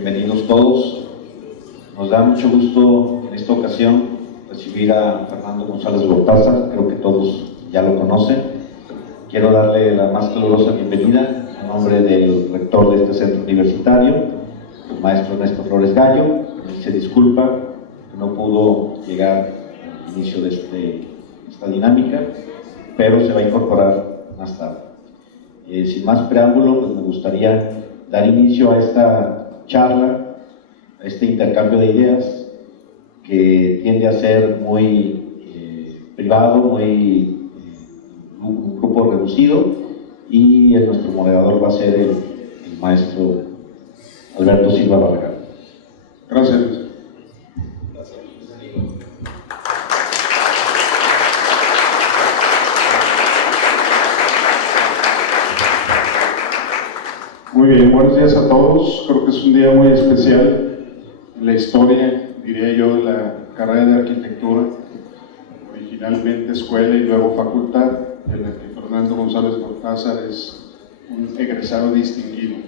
Bienvenidos todos. Nos da mucho gusto en esta ocasión recibir a Fernando González Gortázar, creo que todos ya lo conocen. Quiero darle la más calurosa bienvenida en nombre del rector de este centro universitario, el maestro Ernesto Flores Gallo. Él se disculpa que no pudo llegar al inicio de esta dinámica, pero se va a incorporar más tarde. Sin más preámbulo, pues me gustaría dar inicio a esta charla, a este intercambio de ideas que tiende a ser muy privado, un grupo reducido, y nuestro moderador va a ser el maestro Alberto Silva Barragán. Gracias. Muy bien, buenos días a todos. Creo que es un día muy especial en la historia, diría yo, de la carrera de arquitectura, originalmente escuela y luego facultad, en la que Fernando González Gortázar es un egresado distinguido.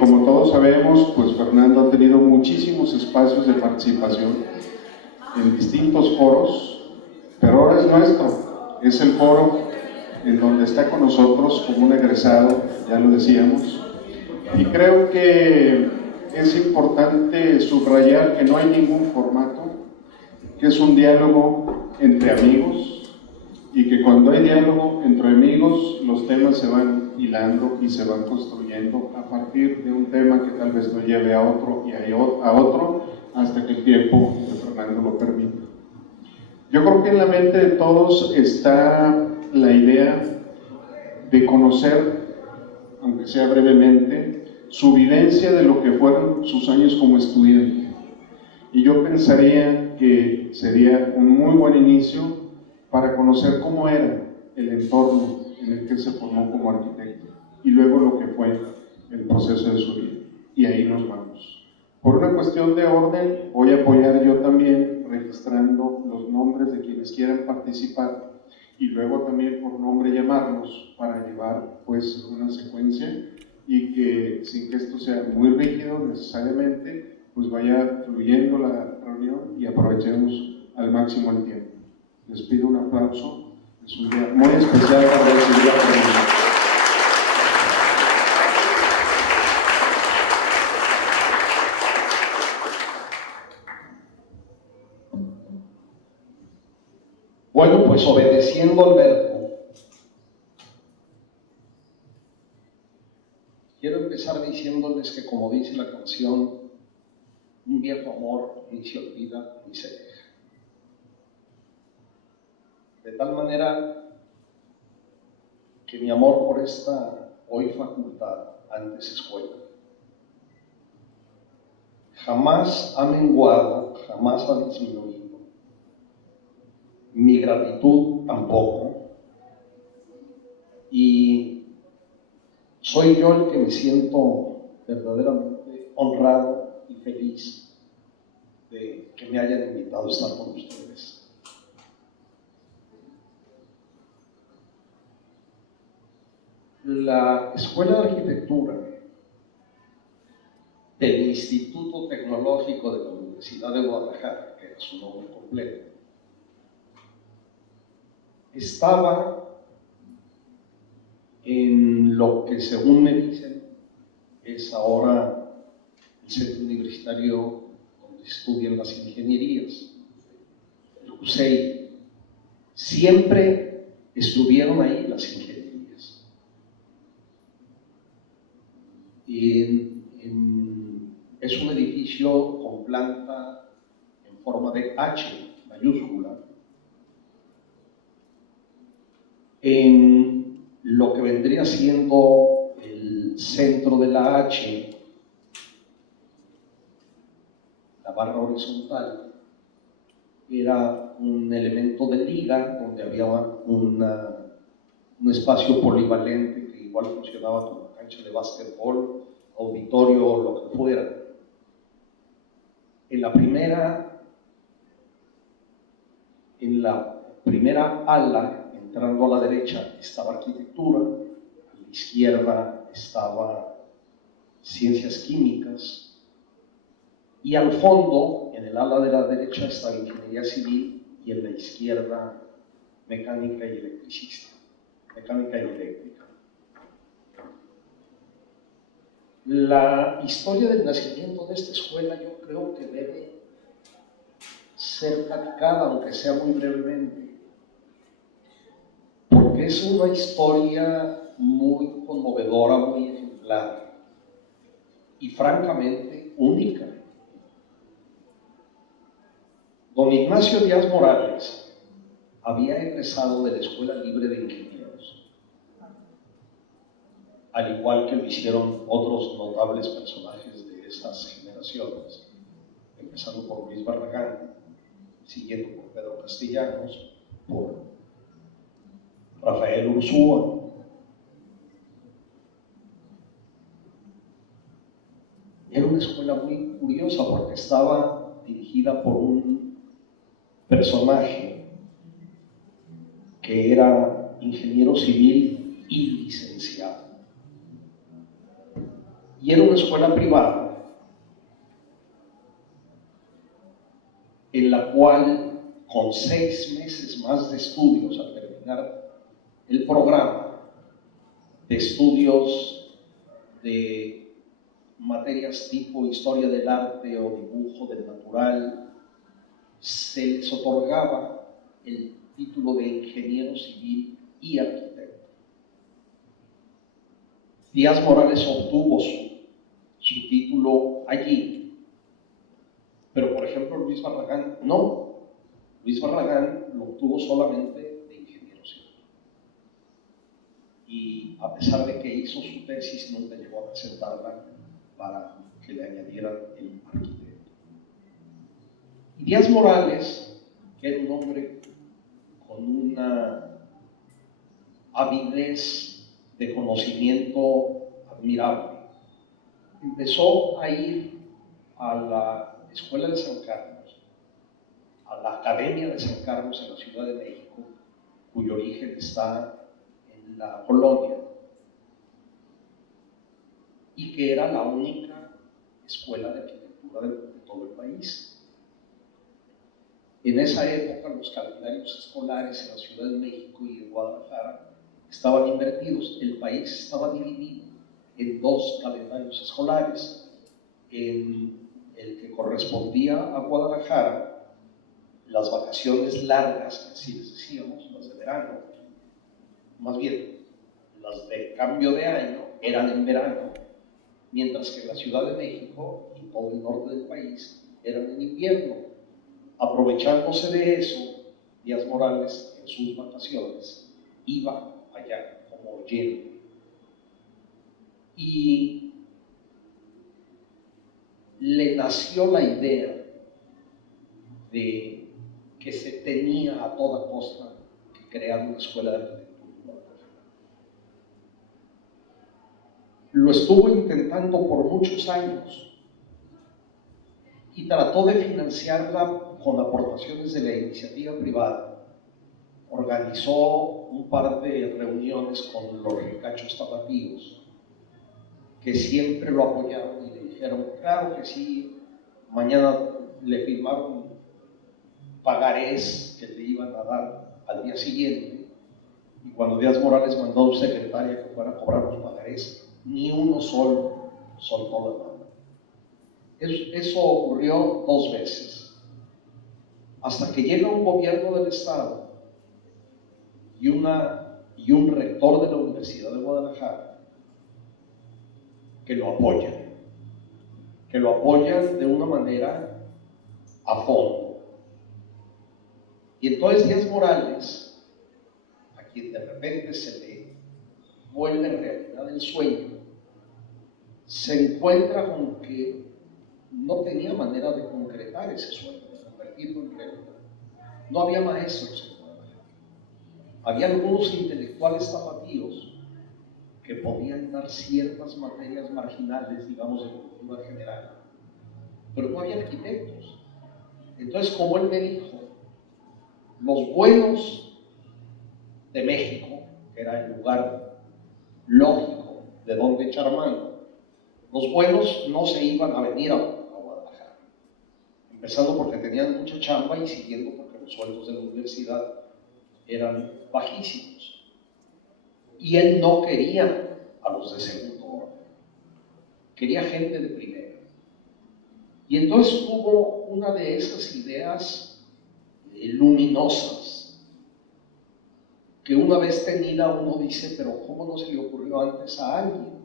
Como todos sabemos, pues Fernando ha tenido muchísimos espacios de participación en distintos foros, pero ahora es nuestro, es el foro en donde está con nosotros como un egresado, ya lo decíamos, y creo que es importante subrayar que no hay ningún formato, que es un diálogo entre amigos, y que cuando hay diálogo entre amigos, los temas se van hilando y se van construyendo a partir de un tema que tal vez nos lleve a otro y a otro, hasta que el tiempo de Fernando lo permita. Yo creo que en la mente de todos está la idea de conocer, aunque sea brevemente, su vivencia de lo que fueron sus años como estudiante. Y yo pensaría que sería un muy buen inicio para conocer cómo era el entorno en el que se formó como arquitecto y luego lo que fue el proceso de su vida. Y ahí nos vamos. Por una cuestión de orden, voy a apoyar yo también registrando los nombres de quienes quieran participar y luego también por nombre llamarlos para llevar pues una secuencia y que sin que esto sea muy rígido necesariamente, pues vaya fluyendo la reunión y aprovechemos al máximo el tiempo. Les pido un aplauso, es un día muy especial para recibir a Fernando. Bueno, pues obedeciendo al verbo, quiero empezar diciéndoles que, como dice la canción, un viejo amor ni se olvida ni se deja. De tal manera que mi amor por esta hoy facultad, antes escuela, jamás ha menguado, jamás ha disminuido. Mi gratitud tampoco, y soy yo el que me siento verdaderamente honrado y feliz de que me hayan invitado a estar con ustedes. La Escuela de Arquitectura del Instituto Tecnológico de la Universidad de Guadalajara, que es su nombre completo, estaba en lo que, según me dicen, es ahora el centro universitario donde estudian las ingenierías, el CUSEI. Siempre estuvieron ahí las ingenierías. Es un edificio con planta en forma de H mayúscula. En lo que vendría siendo el centro de la H, la barra horizontal, era un elemento de liga donde había un espacio polivalente que igual funcionaba como cancha de básquetbol, auditorio o lo que fuera. En la primera ala, entrando a la derecha, estaba arquitectura, a la izquierda estaba ciencias químicas, y al fondo, en el ala de la derecha, estaba ingeniería civil y en la izquierda mecánica y electricista, mecánica y eléctrica. La historia del nacimiento de esta escuela yo creo que debe ser platicada, aunque sea muy brevemente, porque es una historia muy conmovedora, muy ejemplar y francamente única. Don Ignacio Díaz Morales había egresado de la Escuela Libre de Ingenieros, al igual que lo hicieron otros notables personajes de esas generaciones, empezando por Luis Barragán, siguiendo por Pedro Castellanos, por Rafael Ursúa. Era una escuela muy curiosa porque estaba dirigida por un personaje que era ingeniero civil y licenciado. Y era una escuela privada en la cual, con 6 meses más de estudios al terminar el programa de estudios de materias tipo historia del arte o dibujo del natural, se les otorgaba el título de ingeniero civil y arquitecto. Díaz Morales obtuvo su título allí, pero por ejemplo Luis Barragán no. Luis Barragán lo obtuvo solamente de ingeniero civil. Y a pesar de que hizo su tesis, nunca llegó a presentarla para que le añadieran el arquitecto. Y Díaz Morales, que era un hombre con una avidez de conocimiento admirable, empezó a ir a la Escuela de San Carlos, a la Academia de San Carlos en la Ciudad de México, cuyo origen está en la colonia, y que era la única escuela de arquitectura de todo el país. En esa época los calendarios escolares en la Ciudad de México y en Guadalajara estaban invertidos. El país estaba dividido en 2 calendarios escolares. En el que correspondía a Guadalajara, las vacaciones largas, que así les decíamos, las de verano, más bien las de cambio de año, eran en verano, mientras que en la Ciudad de México y todo el norte del país eran en invierno. Aprovechándose de eso, Díaz Morales en sus vacaciones iba allá como oyente. Y le nació la idea de que se tenía a toda costa que crear una escuela de arquitectura. Lo estuvo intentando por muchos años y trató de financiarla con aportaciones de la iniciativa privada. Organizó un par de reuniones con los ricachos tapatíos, que siempre lo apoyaron y le dijeron, claro que sí. Mañana le firmaron pagarés que le iban a dar al día siguiente, y cuando Díaz Morales mandó a un secretario que fuera a cobrar los pagarés, ni uno solo soltó la mano. Eso ocurrió 2 veces, hasta que llega un gobierno del Estado y un rector de la Universidad de Guadalajara que lo apoyan de una manera a fondo. Y entonces Díaz Morales, a quien de repente se le vuelve realidad el sueño, se encuentra con que no tenía manera de concretar ese sueño, de convertirlo en realidad. No había maestros en Guadalajara. Había algunos intelectuales tapatíos que podían dar ciertas materias marginales, digamos, de cultura general, pero no había arquitectos. Entonces, como él me dijo, los buenos de México, que era el lugar lógico de donde echar mano, Los buenos no se iban a venir a Guadalajara, empezando porque tenían mucha chamba y siguiendo porque los sueldos de la universidad eran bajísimos. Y él no quería a los de segundo orden, quería gente de primera. Y entonces tuvo una de esas ideas luminosas, que una vez tenida uno dice, pero ¿cómo no se le ocurrió antes a alguien?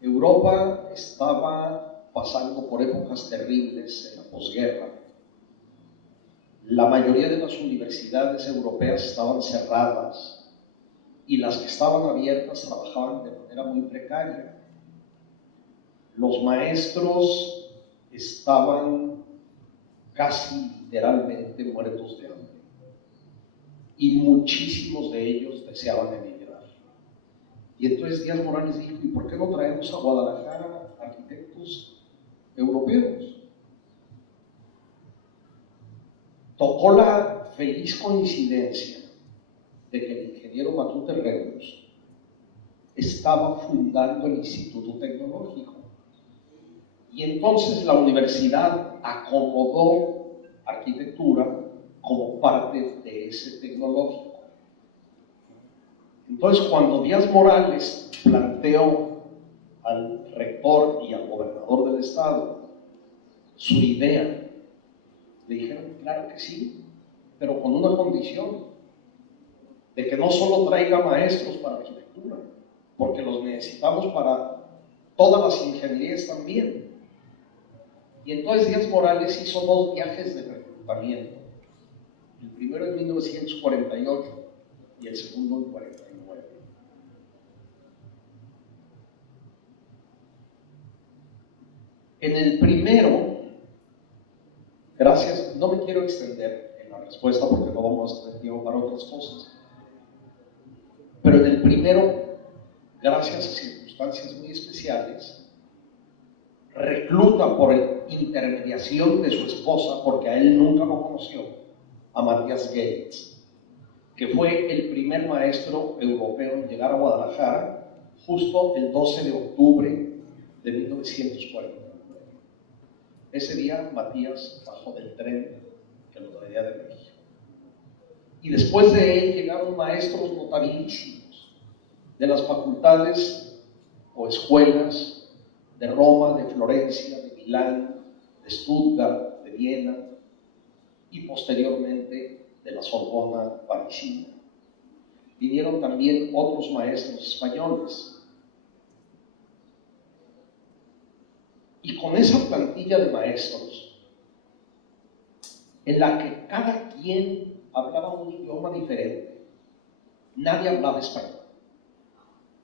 Europa estaba pasando por épocas terribles en la posguerra. La mayoría de las universidades europeas estaban cerradas y las que estaban abiertas trabajaban de manera muy precaria. Los maestros estaban casi literalmente muertos de hambre y muchísimos de ellos deseaban emigrar. Y entonces Díaz Morales dijo, ¿y por qué no traemos a Guadalajara arquitectos europeos? Tocó la feliz coincidencia de que el ingeniero Matute Reus estaba fundando el Instituto Tecnológico. Y entonces la universidad acomodó arquitectura como parte de ese tecnológico. Entonces, cuando Díaz Morales planteó al rector y al gobernador del estado su idea, le dijeron, claro que sí, pero con una condición, de que no solo traiga maestros para arquitectura, porque los necesitamos para todas las ingenierías también. Y entonces Díaz Morales hizo 2 viajes de reclutamiento, el primero en 1948 y el segundo en 49. En el primero, gracias, no me quiero extender en la respuesta porque no vamos a tener tiempo para otras cosas, pero en el primero, gracias a circunstancias muy especiales, recluta por intermediación de su esposa, porque a él nunca lo conoció, a Matías Gates, que fue el primer maestro europeo en llegar a Guadalajara justo el 12 de octubre de 1949. Ese día Matías bajó del tren que lo traía de México. Y después de él llegaron maestros notabilísimos de las facultades o escuelas de Roma, de Florencia, de Milán, de Stuttgart, de Viena y posteriormente de la Sorbona parisina. Vinieron también otros maestros españoles. Y con esa plantilla de maestros, en la que cada quien hablaba un idioma diferente, nadie hablaba español,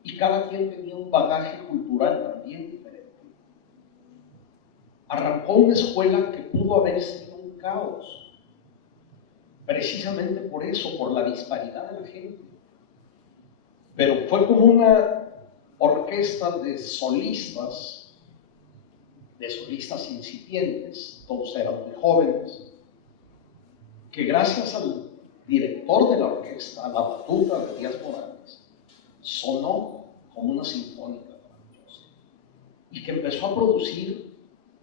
y cada quien tenía un bagaje cultural también diferente, arrancó una escuela que pudo haber sido un caos, precisamente por eso, por la disparidad de la gente. Pero fue como una orquesta de solistas incipientes, todos eran muy jóvenes, que gracias al director de la orquesta, a la batuta de Díaz Morales, sonó como una sinfónica maravillosa y que empezó a producir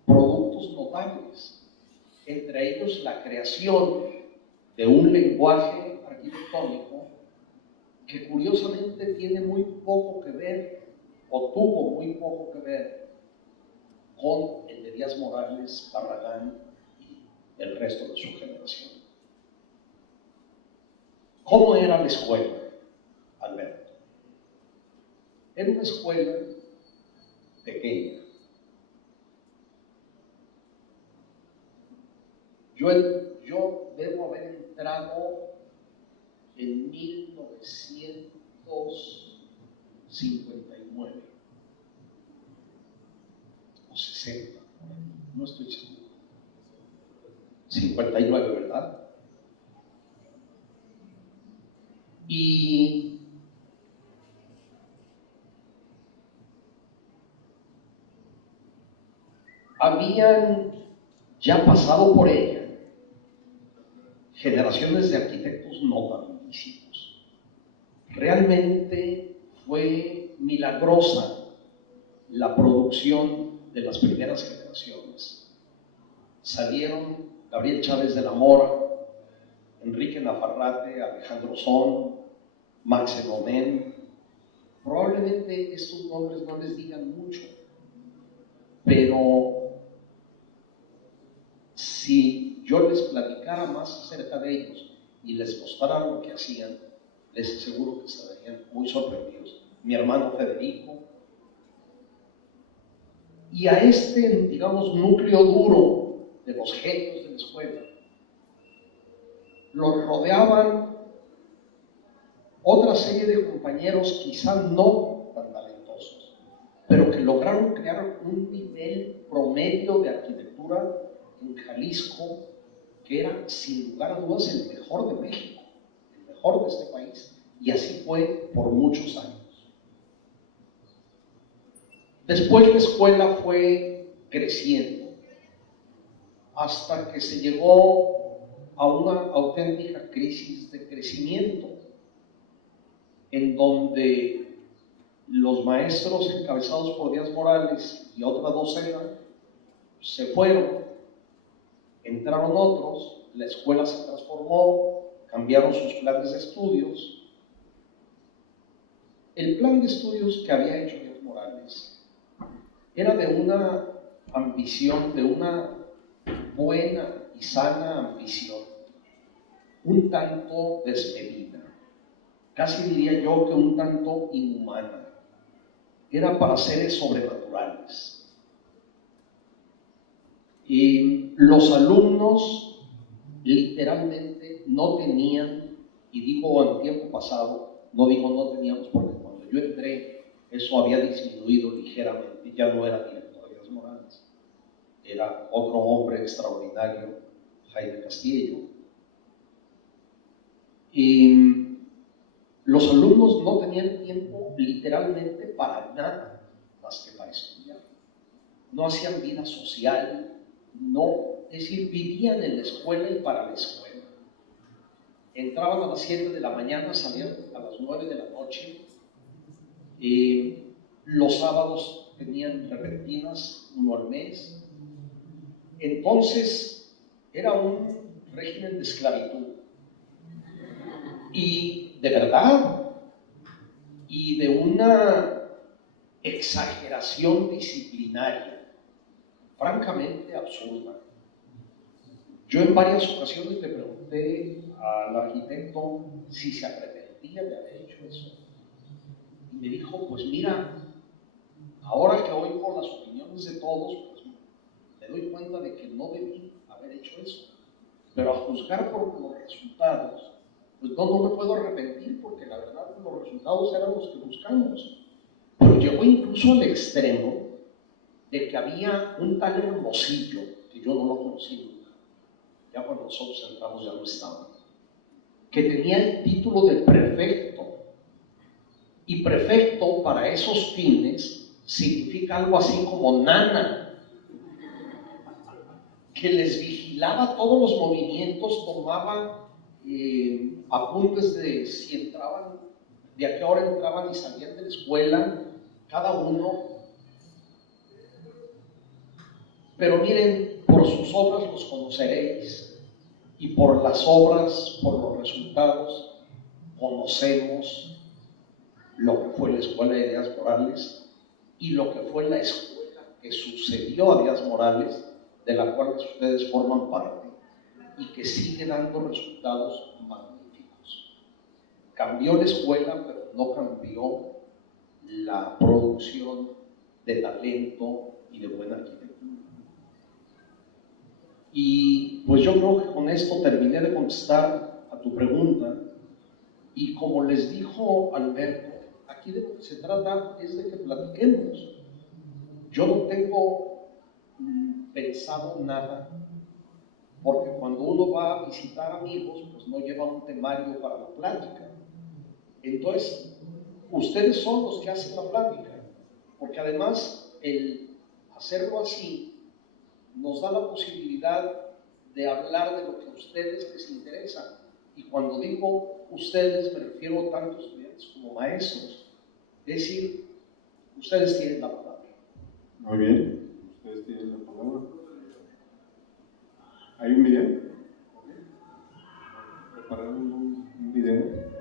productos notables, entre ellos la creación de un lenguaje arquitectónico que curiosamente tiene muy poco que ver, o tuvo muy poco que ver, con el de Díaz Morales, Barragán y el resto de su generación. ¿Cómo era la escuela, Alberto? Era una escuela pequeña. Yo debo haber entrado en 1959 o 60, no estoy seguro. 59, ¿verdad? Y habían ya pasado por ella generaciones de arquitectos notabilísimos. Realmente fue milagrosa la producción de las primeras generaciones. Salieron Gabriel Chávez de la Mora, Enrique Navarrete, Alejandro Son, Max Enomen. Probablemente estos nombres no les digan mucho, pero si yo les platicara más acerca de ellos y les mostrara lo que hacían, les aseguro que estarían muy sorprendidos. Mi hermano Federico. Y a este, digamos, núcleo duro de los genios de la escuela, los rodeaban otra serie de compañeros quizá no tan talentosos, pero que lograron crear un nivel promedio de arquitectura en Jalisco que era sin lugar a dudas el mejor de México, el mejor de este país, y así fue por muchos años. Después la escuela fue creciendo hasta que se llegó a una auténtica crisis de crecimiento, en donde los maestros encabezados por Díaz Morales y otra docena se fueron, entraron otros, la escuela se transformó, cambiaron sus planes de estudios. El plan de estudios que había hecho Díaz Morales era de una ambición, de una buena y sana ambición, un tanto desmedida, casi diría yo que un tanto inhumana. Era para seres sobrenaturales. Y los alumnos literalmente no tenían, y digo en tiempo pasado, no digo no teníamos porque cuando yo entré eso había disminuido ligeramente, ya no era director Díaz Morales, era otro hombre extraordinario, Jaime Castillo. Y los alumnos no tenían tiempo literalmente para nada más que para estudiar. No hacían vida social, no, es decir, vivían en la escuela y para la escuela. Entraban a las 7 de la mañana, salían a las 9 de la noche. Los sábados tenían repentinas, uno al mes. Entonces era un régimen de esclavitud. Y de verdad, y de una exageración disciplinaria, francamente absurda. Yo en varias ocasiones le pregunté al arquitecto si se arrepentía de haber hecho eso. Y me dijo, pues mira, ahora que oigo las opiniones de todos, pues me doy cuenta de que no debí haber hecho eso. Pero a juzgar por los resultados, pues no me puedo arrepentir porque la verdad los resultados eran los que buscamos. Pero llegó incluso al extremo de que había un tal Hermosillo, que yo no lo conocí nunca, ya cuando nosotros entramos ya no estaba, que tenía el título de prefecto. Y prefecto para esos fines significa algo así como nana, que les vigilaba todos los movimientos, tomaba apuntes de si entraban, de a qué hora entraban y salían de la escuela, cada uno. Pero miren, por sus obras los conoceréis, y por las obras, por los resultados, conocemos lo que fue la escuela de Díaz Morales y lo que fue la escuela que sucedió a Díaz Morales, de la cual ustedes forman parte y que sigue dando resultados magníficos. Cambió la escuela, pero no cambió la producción de talento y de buena arquitectura. Y pues yo creo que con esto terminé de contestar a tu pregunta, y como les dijo Alberto, aquí de lo que se trata es de que platiquemos. Yo no tengo pensado nada, porque cuando uno va a visitar amigos, pues no lleva un temario para la plática. Entonces, ustedes son los que hacen la plática, porque además el hacerlo así nos da la posibilidad de hablar de lo que a ustedes les interesa. Y cuando digo ustedes, me refiero tanto a estudiantes como maestros. Es decir, ustedes tienen la palabra. Muy bien, ustedes tienen la palabra. ¿Hay un video? ¿Prepararon un video?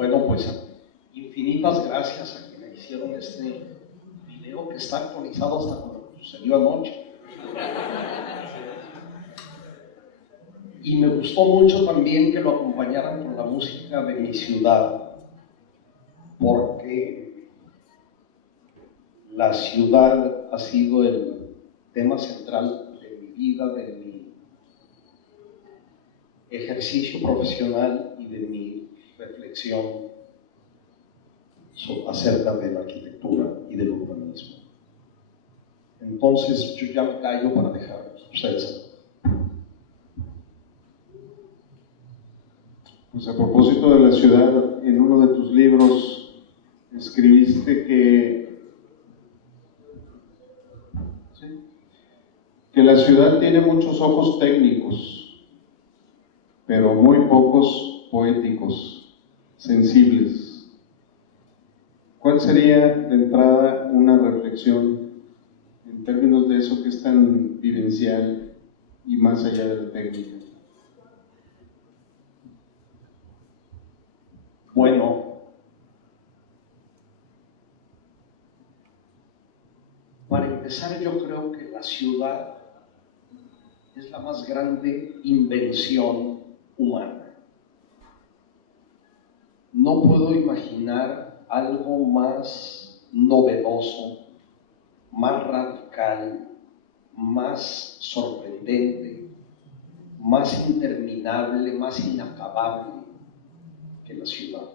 Bueno, pues infinitas gracias a quienes hicieron este video que está actualizado hasta con lo que sucedió anoche. Y me gustó mucho también que lo acompañaran con la música de mi ciudad, porque la ciudad ha sido el tema central de mi vida, de mi ejercicio profesional y de mi reflexión acerca de la arquitectura y del urbanismo. Entonces yo ya me callo para dejar ustedes. Pues a propósito de la ciudad, en uno de tus libros escribiste que la ciudad tiene muchos ojos técnicos, pero muy pocos poéticos, sensibles. ¿Cuál sería de entrada una reflexión en términos de eso que es tan vivencial y más allá de la técnica? Bueno, Para empezar, yo creo que la ciudad es la más grande invención humana. No puedo imaginar algo más novedoso, más radical, más sorprendente, más interminable, más inacabable que la ciudad.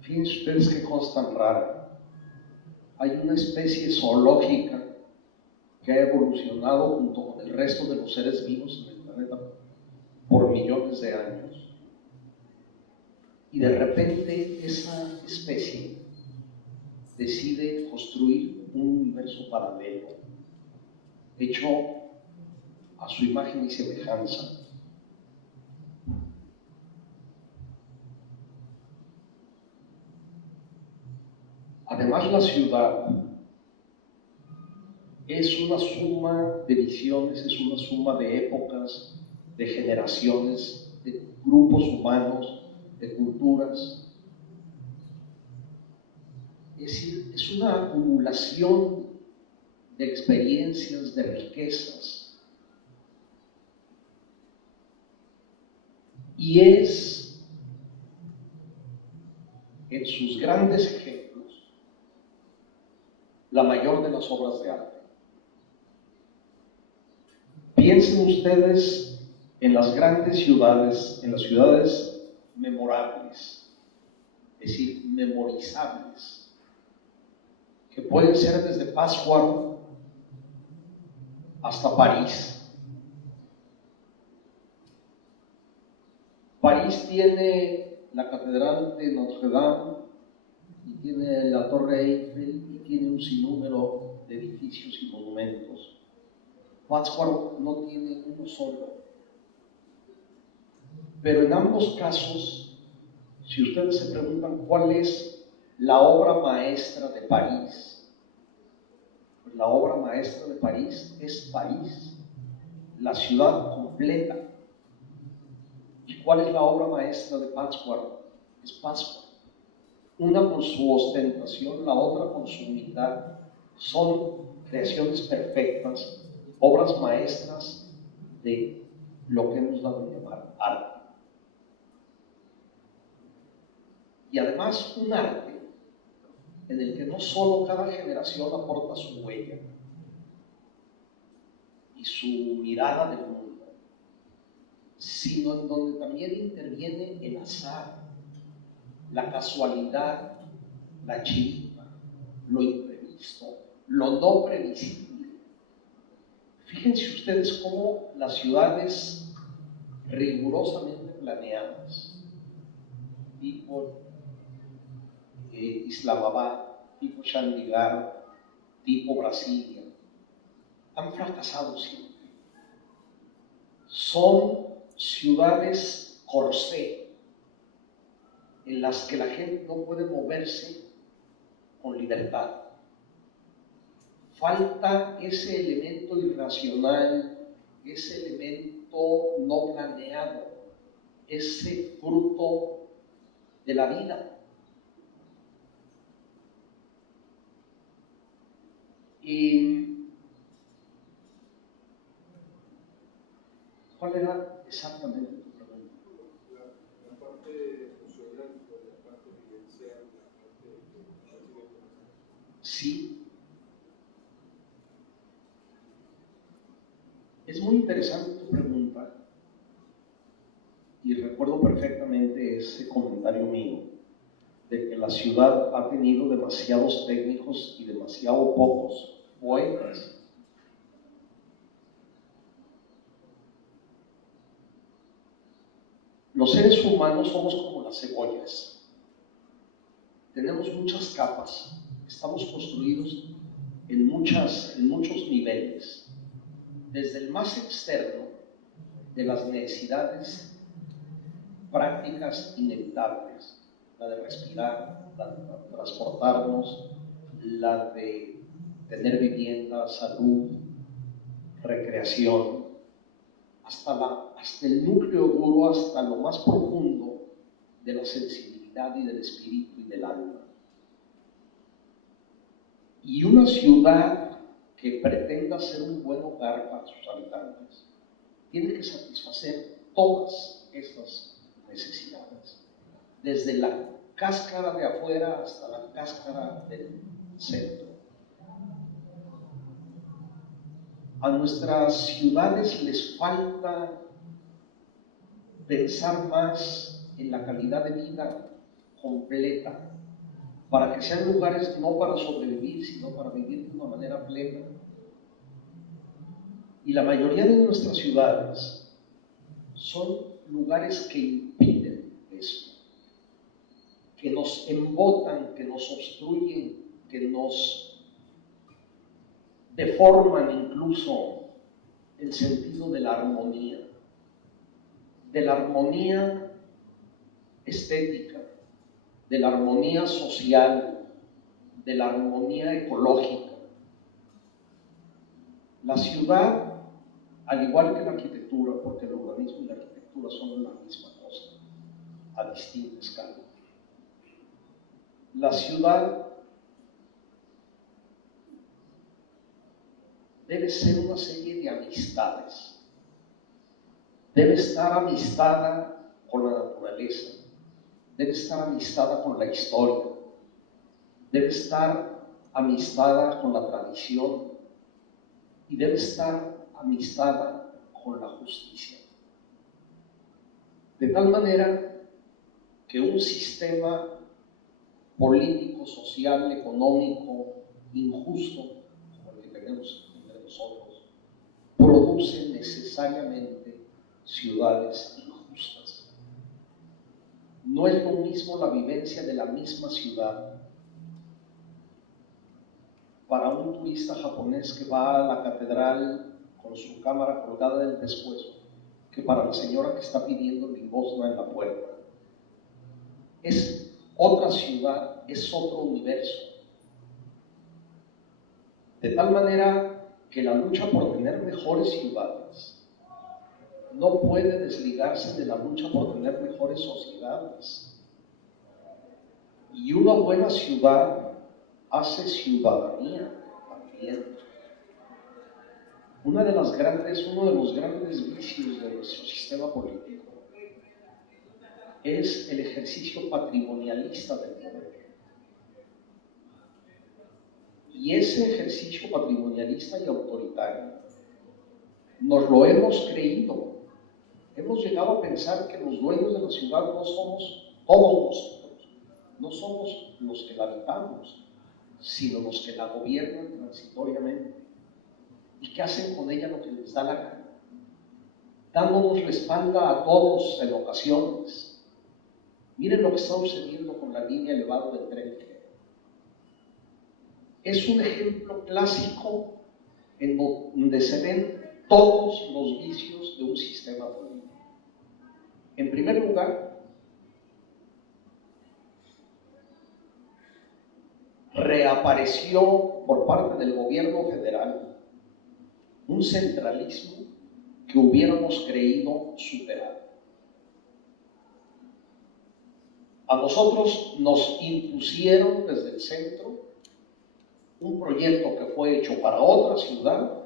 Fíjense ustedes qué cosa tan rara. Hay una especie zoológica que ha evolucionado junto con el resto de los seres vivos en el planeta por millones de años. Y de repente esa especie decide construir un universo paralelo, hecho a su imagen y semejanza. Además, la ciudad es una suma de visiones, es una suma de épocas, de generaciones, de grupos humanos, de culturas. Es decir, es una acumulación de experiencias, de riquezas. Y es, en sus grandes ejemplos, la mayor de las obras de arte. Piensen ustedes en las grandes ciudades, en las ciudades memorables, es decir, memorizables, que pueden ser desde Pátzcuaro hasta París. París tiene la Catedral de Notre Dame y tiene la Torre Eiffel y tiene un sinnúmero de edificios y monumentos. Pátzcuaro no tiene uno solo. Pero en ambos casos, si ustedes se preguntan cuál es la obra maestra de París, pues la obra maestra de París es París, la ciudad completa. ¿Y cuál es la obra maestra de Pátzcuaro? Es Pátzcuaro. Una con su ostentación, la otra con su humildad. Son creaciones perfectas, obras maestras de lo que hemos dado a llamar arte. Y además un arte en el que no solo cada generación aporta su huella y su mirada del mundo, sino en donde también interviene el azar, la casualidad, la chispa, lo imprevisto, lo no previsible. Fíjense ustedes cómo las ciudades rigurosamente planeadas, tipo Islamabad, tipo Chandigarh, tipo Brasilia, han fracasado siempre. Son ciudades corsé en las que la gente no puede moverse con libertad. Falta ese elemento irracional, ese elemento no planeado, ese fruto de la vida. Y ¿cuál era exactamente tu pregunta? La parte emocional, la parte vivencial, la parte... Sí. Es muy interesante tu pregunta y recuerdo perfectamente ese comentario mío de que la ciudad ha tenido demasiados técnicos y demasiado pocos poetas. Los seres humanos somos como las cebollas. Tenemos muchas capas, estamos construidos en muchos niveles. Desde el más externo, de las necesidades prácticas inevitables, la de respirar, la de transportarnos, la de tener vivienda, salud, recreación, hasta el núcleo duro, hasta lo más profundo de la sensibilidad y del espíritu y del alma. Y una ciudad que pretenda ser un buen hogar para sus habitantes tiene que satisfacer todas estas necesidades, desde la cáscara de afuera hasta la cáscara del centro. A nuestras ciudades les falta pensar más en la calidad de vida completa, para que sean lugares no para sobrevivir, sino para vivir de una manera plena. Y la mayoría de nuestras ciudades son lugares que impiden eso, que nos embotan, que nos obstruyen, que nos deforman incluso el sentido de la armonía estética, de la armonía social, de la armonía ecológica. La ciudad, al igual que la arquitectura, porque el urbanismo y la arquitectura son la misma cosa, a distinta escala. La ciudad debe ser una serie de amistades. Debe estar amistada con la naturaleza, debe estar amistada con la historia, debe estar amistada con la tradición y debe estar amistada con la justicia. De tal manera que un sistema político, social, económico, injusto, como el que tenemos entre nosotros, produce necesariamente ciudades injustas. No es lo mismo la vivencia de la misma ciudad para un turista japonés que va a la catedral con su cámara colgada del pescuezo que para la señora que está pidiendo limosna en la puerta. Es otra ciudad, es otro universo. De tal manera que la lucha por tener mejores ciudades no puede desligarse de la lucha por tener mejores sociedades. Y una buena ciudad hace ciudadanía también. Uno de los grandes vicios de nuestro sistema político es el ejercicio patrimonialista del poder. Y ese ejercicio patrimonialista y autoritario nos lo hemos creído. Hemos llegado a pensar que los dueños de la ciudad no somos todos nosotros, no somos los que la habitamos, sino los que la gobiernan transitoriamente y que hacen con ella lo que les da la gana, dándonos la espalda a todos en ocasiones. Miren lo que está sucediendo con la línea elevada del tren ligero. Es un ejemplo clásico en donde se ven todos los vicios de un sistema político. En primer lugar, reapareció por parte del gobierno federal un centralismo que hubiéramos creído superar. A nosotros nos impusieron desde el centro un proyecto que fue hecho para otra ciudad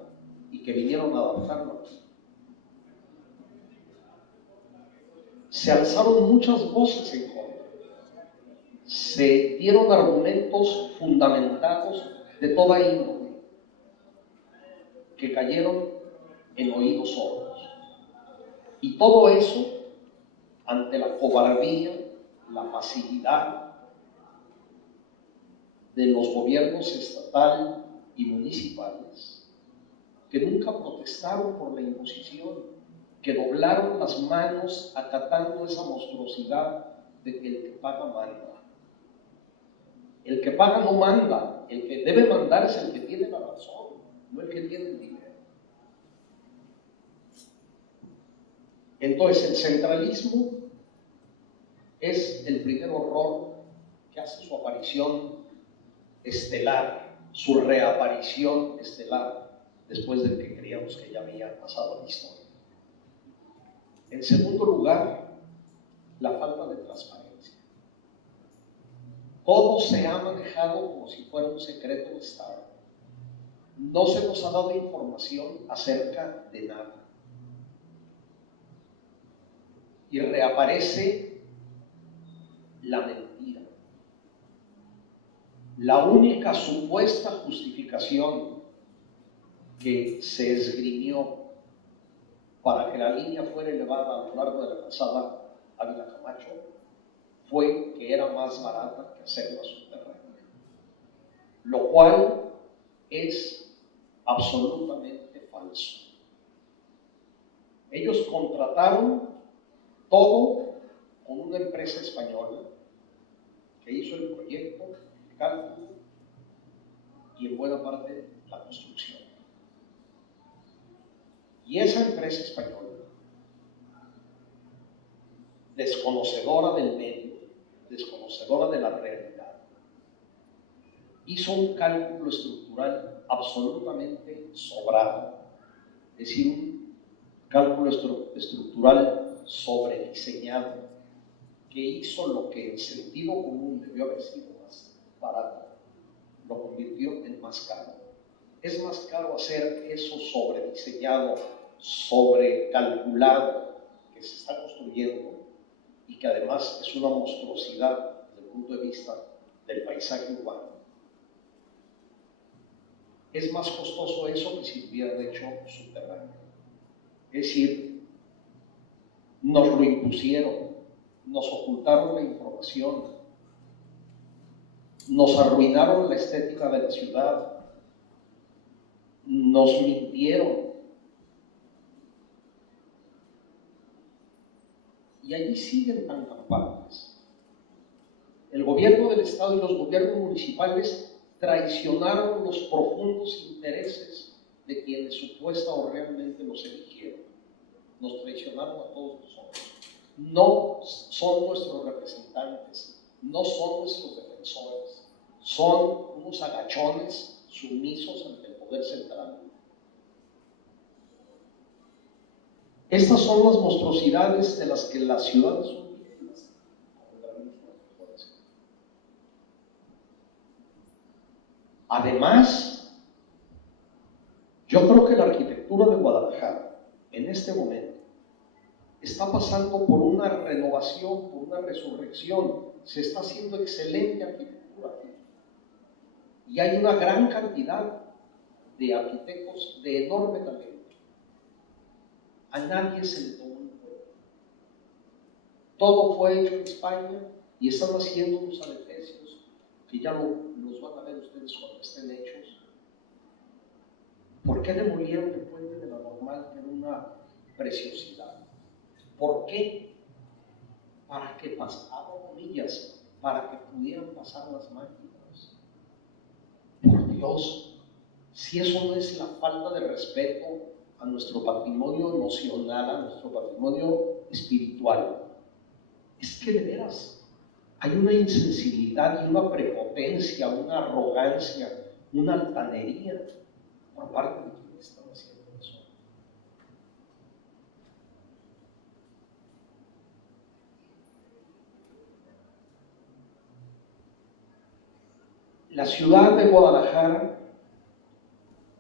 y que vinieron a adaptarlo aquí. Se alzaron muchas voces en contra. Se dieron argumentos fundamentados de toda índole que cayeron en oídos sordos. Y todo eso ante la cobardía, la pasividad de los gobiernos estatal y municipales, que nunca protestaron por la imposición, que doblaron las manos acatando esa monstruosidad de que el que paga manda. El que paga no manda, el que debe mandar es el que tiene la razón, no el que tiene el dinero. Entonces el centralismo es el primer horror que hace su aparición estelar, su reaparición estelar, después de que creíamos que ya había pasado la historia. En segundo lugar, la falta de transparencia. todo se ha manejado como si fuera un secreto de Estado. No se nos ha dado información acerca de nada. Y reaparece la mentira. La única supuesta justificación que se esgrimió para que la línea fuera elevada a lo largo de la calzada Ávila Camacho fue que era más barata que hacerla subterránea, lo cual es absolutamente falso. Ellos contrataron todo con una empresa española que hizo el proyecto, el cálculo y en buena parte la construcción. Y esa empresa española, desconocedora del medio, desconocedora de la realidad, hizo un cálculo estructural absolutamente sobrado, es decir, un cálculo estructural sobrediseñado, que hizo lo que en sentido común debió haber sido más barato, lo convirtió en más caro. Es más caro hacer eso sobrediseñado, sobrecalculado, que se está construyendo y que además es una monstruosidad desde el punto de vista del paisaje urbano. Es más costoso eso que si hubieran hecho subterráneo. Es decir, nos lo impusieron, nos ocultaron la información, nos arruinaron la estética de la ciudad, nos mintieron. Y allí siguen tan campantes. El gobierno del Estado y los gobiernos municipales traicionaron los profundos intereses de quienes supuesta o realmente los eligieron. Nos traicionaron a todos nosotros. No son nuestros representantes, no son nuestros defensores, son unos agachones sumisos ante el poder central. Estas son las monstruosidades de las que las ciudades son víctimas. Además, yo creo que la arquitectura de Guadalajara, en este momento, está pasando por una renovación, por una resurrección. Se está haciendo excelente arquitectura aquí. Y hay una gran cantidad de arquitectos de enorme talento. A nadie se le tomó el pueblo. Todo fue hecho en España y están haciendo unos adefesios que ya los van a ver ustedes cuando estén hechos. ¿Por qué demolieron el puente de la Normal, que era una preciosidad? ¿Por qué? Para que pasaran, comillas, para que pudieran pasar las máquinas. Por Dios, si eso no es la falta de respeto a nuestro patrimonio emocional, a nuestro patrimonio espiritual, es que de veras hay una insensibilidad y una prepotencia, una arrogancia, una altanería por parte de quienes están haciendo eso. La ciudad de Guadalajara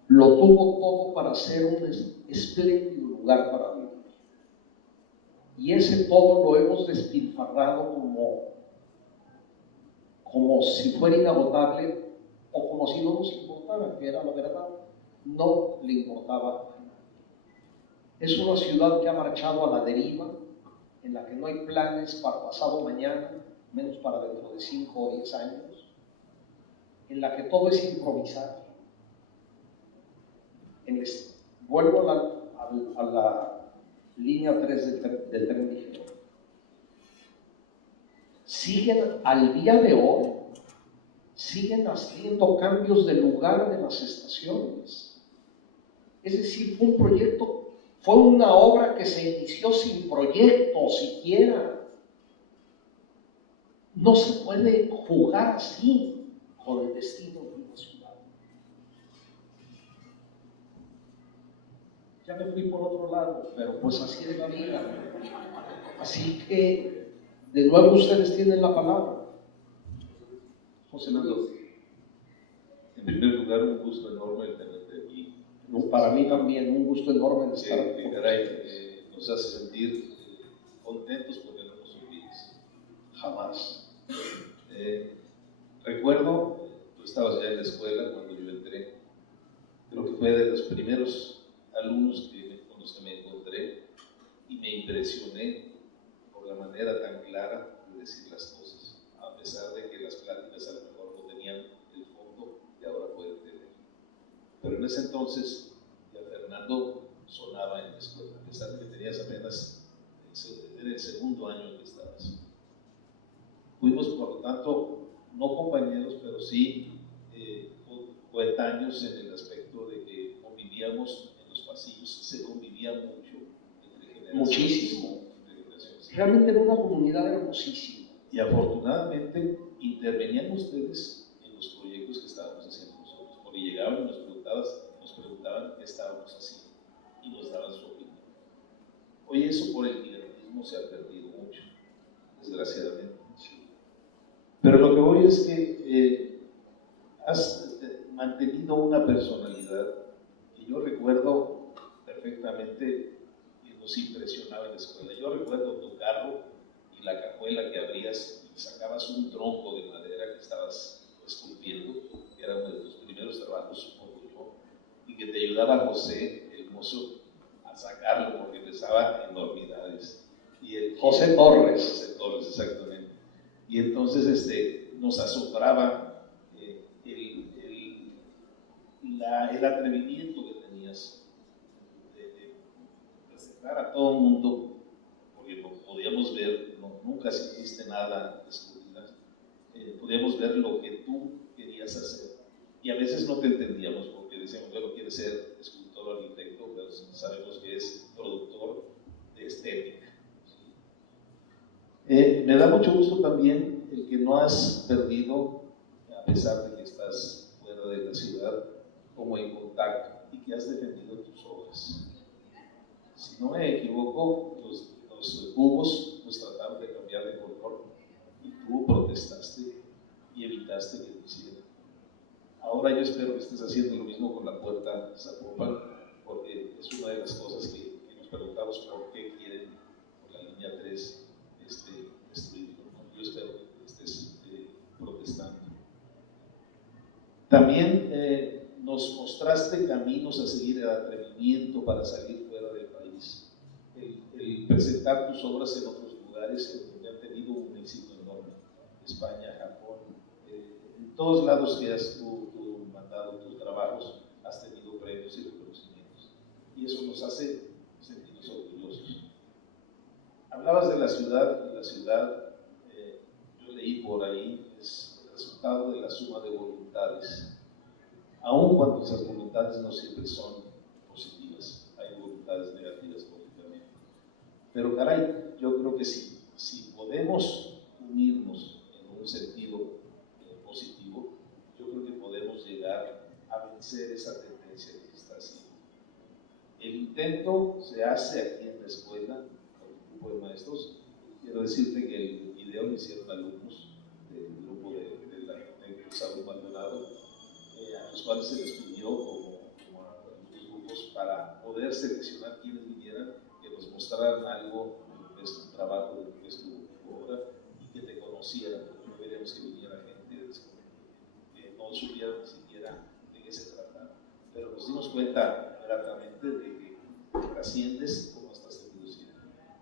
lo tuvo todo para ser un espléndido lugar para vivir. Y ese todo lo hemos despilfarrado como si fuera inagotable o como si no nos importara, que era la verdad. No le importaba a nadie. Es una ciudad que ha marchado a la deriva, en la que no hay planes para pasado mañana, menos para dentro de 5 o 10 años, en la que todo es improvisar. Vuelvo a la línea 3 del tren ligero. Siguen al día de hoy, siguen haciendo cambios de lugar de las estaciones. Es decir, fue un proyecto, fue una obra que se inició sin proyecto siquiera. No se puede jugar así con el destino de una ciudad. Ya me fui por otro lado, pero pues así es la vida. Así que, de nuevo ustedes tienen la palabra. José Nando, en primer lugar, un gusto enorme el tenerte aquí. Para mí también, un gusto enorme de estar Que aquí. caray, nos hace sentir contentos porque no nos olvides. Jamás. Recuerdo, tú estabas ya en la escuela cuando yo entré. Creo que fue de los primeros alumnos con los que me encontré y me impresioné por la manera tan clara de decir las cosas, a pesar de que las pláticas a lo mejor no tenían el fondo que ahora pueden tener. Pero en ese entonces ya Fernando sonaba en la escuela, a pesar de que tenías apenas, era el segundo año en que estabas. Fuimos, por lo tanto, no compañeros, pero sí coetáneos en el aspecto de que convivíamos en los pasillos, se convivía mucho entre generaciones. Muchísimo. Entre generaciones. Realmente era una comunidad hermosísima. Y afortunadamente intervenían ustedes en los proyectos que estábamos haciendo nosotros, porque llegaban y nos preguntaban qué estábamos haciendo y nos daban su opinión. Hoy eso por el gigantismo se ha perdido mucho, desgraciadamente. Pero lo que voy es que has mantenido una personalidad que yo recuerdo perfectamente que nos impresionaba en la escuela. Yo recuerdo tu carro y la cajuela que abrías y sacabas un tronco de madera que estabas esculpiendo, que era uno de tus primeros trabajos, supongo yo, y que te ayudaba José, el mozo, a sacarlo porque pesaba enormidades. José Torres. José Torres, exactamente. Y entonces nos asombraba el atrevimiento que tenías de presentar a todo el mundo, porque lo podíamos ver, nunca hiciste nada escondidas, podíamos ver lo que tú querías hacer. Y a veces no te entendíamos porque decíamos, bueno, quieres ser escultor o arquitecto, pero sabemos que es productor de estética. Me da mucho gusto también el que no has perdido, a pesar de que estás fuera de la ciudad, como en contacto y que has defendido tus obras. Si no me equivoco, los cubos los trataron de cambiar de color y tú protestaste y evitaste que lo hicieran. Ahora yo espero que estés haciendo lo mismo con la puerta Zapopan, porque es una de las cosas que nos preguntamos por qué quieren por la línea 3 destruirlo. Yo espero que estés protestando. También nos mostraste caminos a seguir, el atrevimiento para salir fuera del país, el presentar tus obras en otros lugares donde han tenido un éxito enorme, España, Japón, en todos lados que has tú mandado tus trabajos, has tenido premios y reconocimientos, y eso nos hace sentirnos orgullosos. Hablabas de la ciudad, y la ciudad, yo leí por ahí, es el resultado de la suma de voluntades. Aun cuando esas voluntades no siempre son positivas, hay voluntades negativas, lógicamente. Pero caray, yo creo que si podemos unirnos en un sentido positivo, yo creo que podemos llegar a vencer esa tendencia que está haciendo. El intento se hace aquí en la escuela, con un grupo de maestros. Quiero decirte que el video lo hicieron alumnos del grupo del arquitecto Saúl Maldonado, a los cuales se les pidió como a los grupos para poder seleccionar quienes vinieran, que nos mostraran algo de lo que es tu trabajo, de lo que es tu obra y que te conocieran, porque no queremos que viniera gente que no supiera ni siquiera de qué se trataba. Pero nos dimos cuenta gratamente de que trasciendes como estás tenido siempre.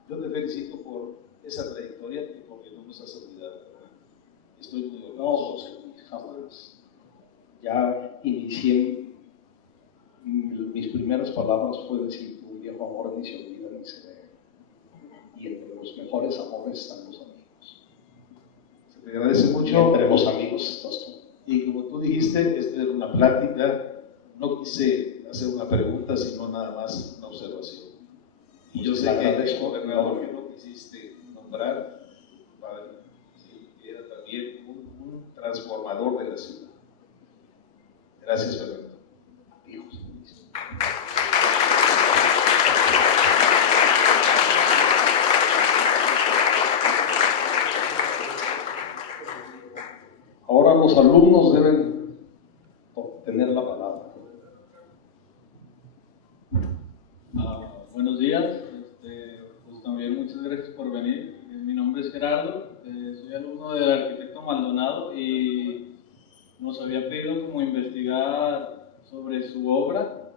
Yo te felicito por esa trayectoria y porque no nos has olvidado, ¿verdad? Estoy muy orgulloso. No, José Luis, jamás. Ya inicié, mis primeras palabras fue decir que un viejo amor ni se olvida ni se ve. Y entre los mejores amores están los amigos. Se te agradece mucho. Y entre los amigos estás tú. Y como tú dijiste, esta era una plática, no quise hacer una pregunta, sino nada más una observación. Y yo sé que el gobernador que no quisiste nombrar, que era también un transformador de la ciudad. Gracias, Fernando. Dios. Ahora los alumnos deben tener la palabra. Buenos días, pues también muchas gracias por venir. Mi nombre es Gerardo, soy alumno del arquitecto Maldonado y nos había pedido como investigar sobre su obra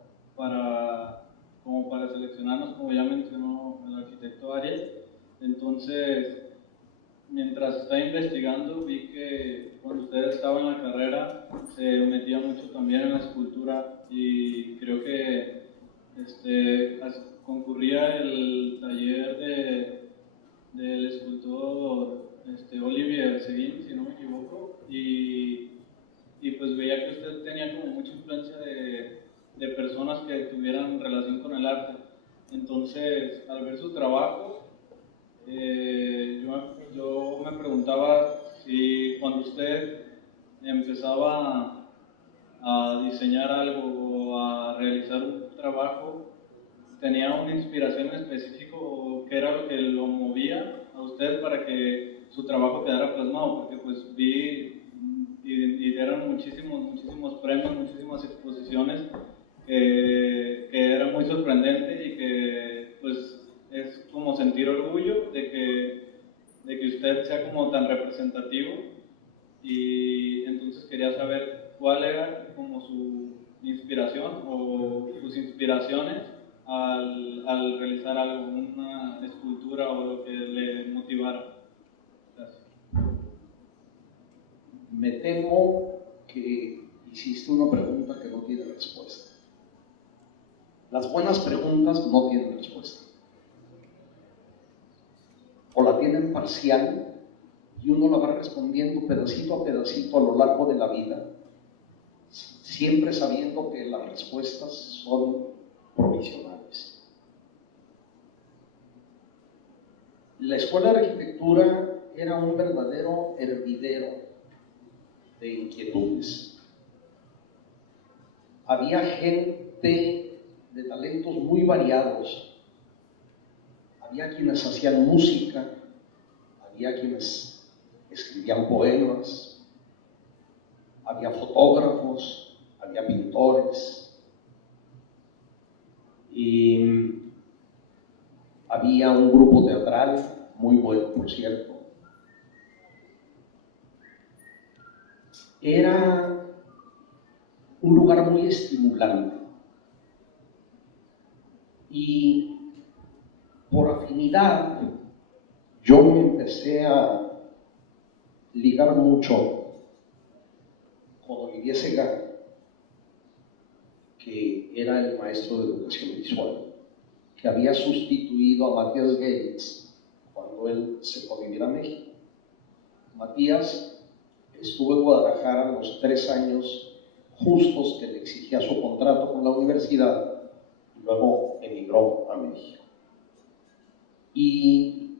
como para seleccionarnos, como ya mencionó el arquitecto Arias. Entonces, mientras estaba investigando, vi que cuando usted estaba en la carrera se metía mucho también en la escultura y creo que concurría el taller del escultor Olivier Seguin, si no me equivoco, y pues veía que usted tenía como mucha influencia de personas que tuvieran relación con el arte. Entonces, al ver su trabajo, yo me preguntaba si cuando usted empezaba a diseñar algo o a realizar un trabajo, tenía una inspiración en específico o qué era lo que lo movía a usted para que su trabajo quedara plasmado, porque pues vi y eran muchísimos premios, muchísimas exposiciones que era muy sorprendente y que pues es como sentir orgullo de que usted sea como tan representativo. Y entonces quería saber cuál era como su inspiración o sus inspiraciones al realizar algo, una escultura o lo que le motivara. Gracias. Me temo que hiciste una pregunta que no tiene respuesta. Las buenas preguntas no tienen respuesta. O la tienen parcial y uno la va respondiendo pedacito a pedacito a lo largo de la vida, siempre sabiendo que las respuestas son provisionales. La Escuela de Arquitectura era un verdadero hervidero de inquietudes. Había gente de talentos muy variados. Había quienes hacían música, había quienes escribían poemas, había fotógrafos, había pintores, y había un grupo teatral muy bueno, por cierto. Era un lugar muy estimulante y por afinidad yo me empecé a ligar mucho con Olivier Segan, que era el maestro de educación visual, que había sustituido a Matías Gates cuando él se fue a vivir a México. Matías estuvo en Guadalajara los 3 años justos que le exigía su contrato con la universidad y luego emigró a México. Y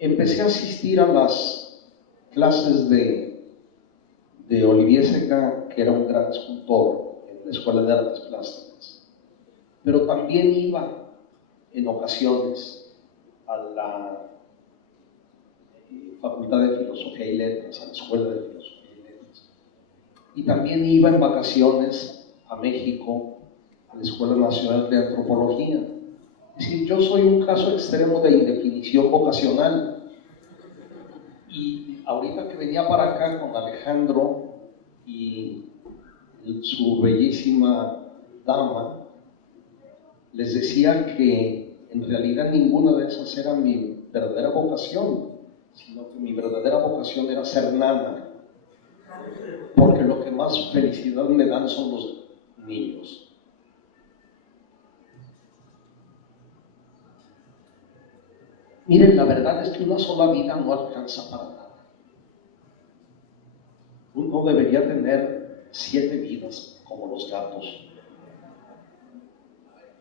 empecé a asistir a las clases de Olivier Segan, que era un gran escultor en la Escuela de Artes Plásticas, pero también iba en ocasiones a la Facultad de Filosofía y Letras, a la Escuela de Filosofía y Letras, y también iba en vacaciones a México, a la Escuela Nacional de Antropología. Es decir, yo soy un caso extremo de indefinición vocacional. Y ahorita que venía para acá con Alejandro y su bellísima dama, les decía que en realidad ninguna de esas era mi verdadera vocación, sino que mi verdadera vocación era ser nana, porque lo que más felicidad me dan son los niños. Miren, la verdad es que una sola vida no alcanza para nada. Uno debería tener 7 vidas, como los gatos.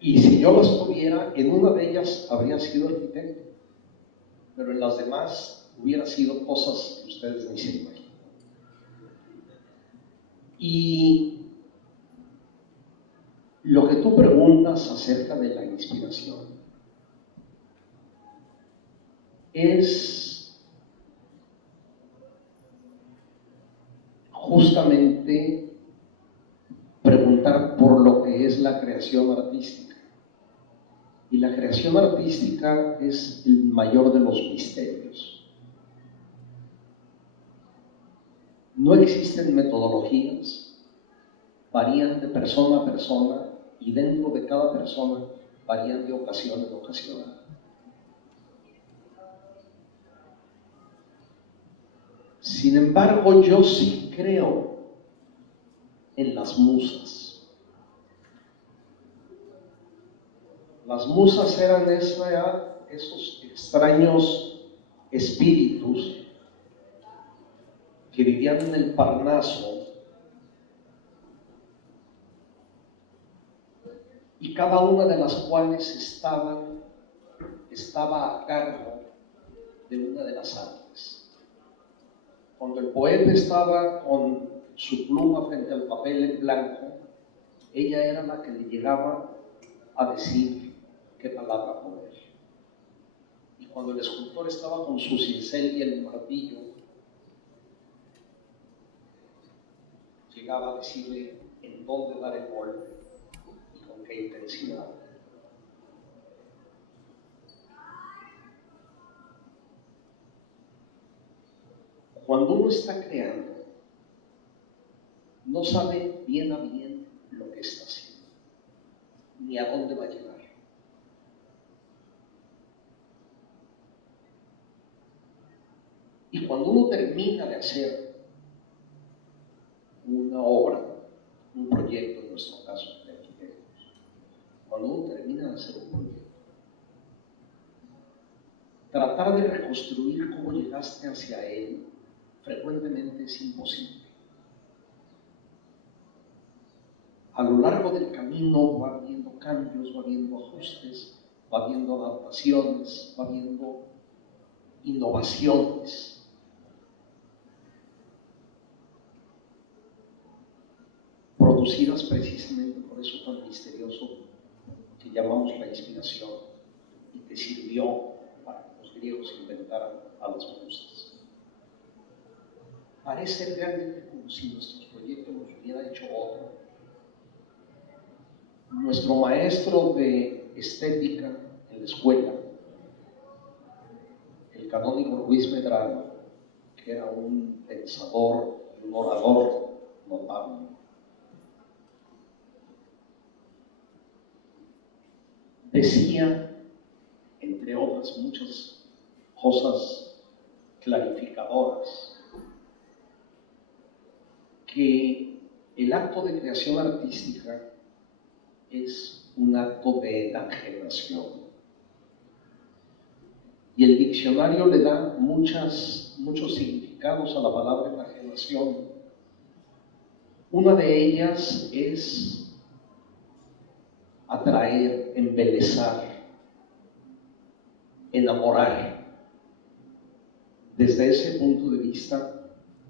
Y si yo las tuviera, en una de ellas habría sido arquitecto, pero en las demás hubiera sido cosas que ustedes ni se imaginan. Y lo que tú preguntas acerca de la inspiración es justamente preguntar por lo que es la creación artística. Y la creación artística es el mayor de los misterios. No existen metodologías, varían de persona a persona y dentro de cada persona varían de ocasión en ocasión. Sin embargo, yo sí creo en las musas. Las musas eran esos extraños espíritus que vivían en el Parnaso y cada una de las cuales estaba a cargo de una de las artes. Cuando el poeta estaba con su pluma frente al papel en blanco, ella era la que le llegaba a decir qué palabra poner. Y cuando el escultor estaba con su cincel y el martillo, llegaba a decirle en dónde dar el golpe y con qué intensidad. Cuando uno está creando, no sabe bien a bien lo que está haciendo, ni a dónde va a llegar. Y cuando uno termina de hacer una obra, un proyecto, en nuestro caso de arquitectos, cuando uno termina de hacer un proyecto, tratar de reconstruir cómo llegaste hacia él frecuentemente es imposible. A lo largo del camino va habiendo cambios, va habiendo ajustes, va habiendo adaptaciones, va habiendo innovaciones. Producidas precisamente por eso tan misterioso que llamamos la inspiración y que sirvió para que los griegos inventaran a las musas. Parece realmente como si nuestros proyectos los hubiera hecho otro. Nuestro maestro de estética en la escuela, el canónigo Luis Medrano, que era un pensador y un orador notable, decía, entre otras muchas cosas clarificadoras, que el acto de creación artística es un acto de enajenación. Y el diccionario le da muchos significados a la palabra enajenación. Una de ellas es atraer, embelesar, enamorar. Desde ese punto de vista,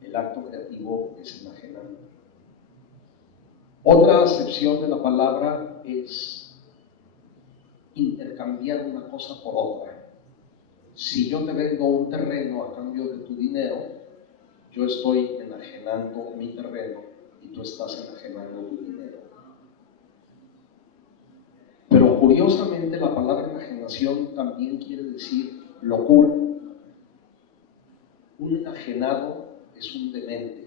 el acto creativo es enajenante. Otra acepción de la palabra es intercambiar una cosa por otra. Si yo te vendo un terreno a cambio de tu dinero, yo estoy enajenando mi terreno y tú estás enajenando tu dinero. Pero curiosamente la palabra enajenación también quiere decir locura. Un enajenado es un demente.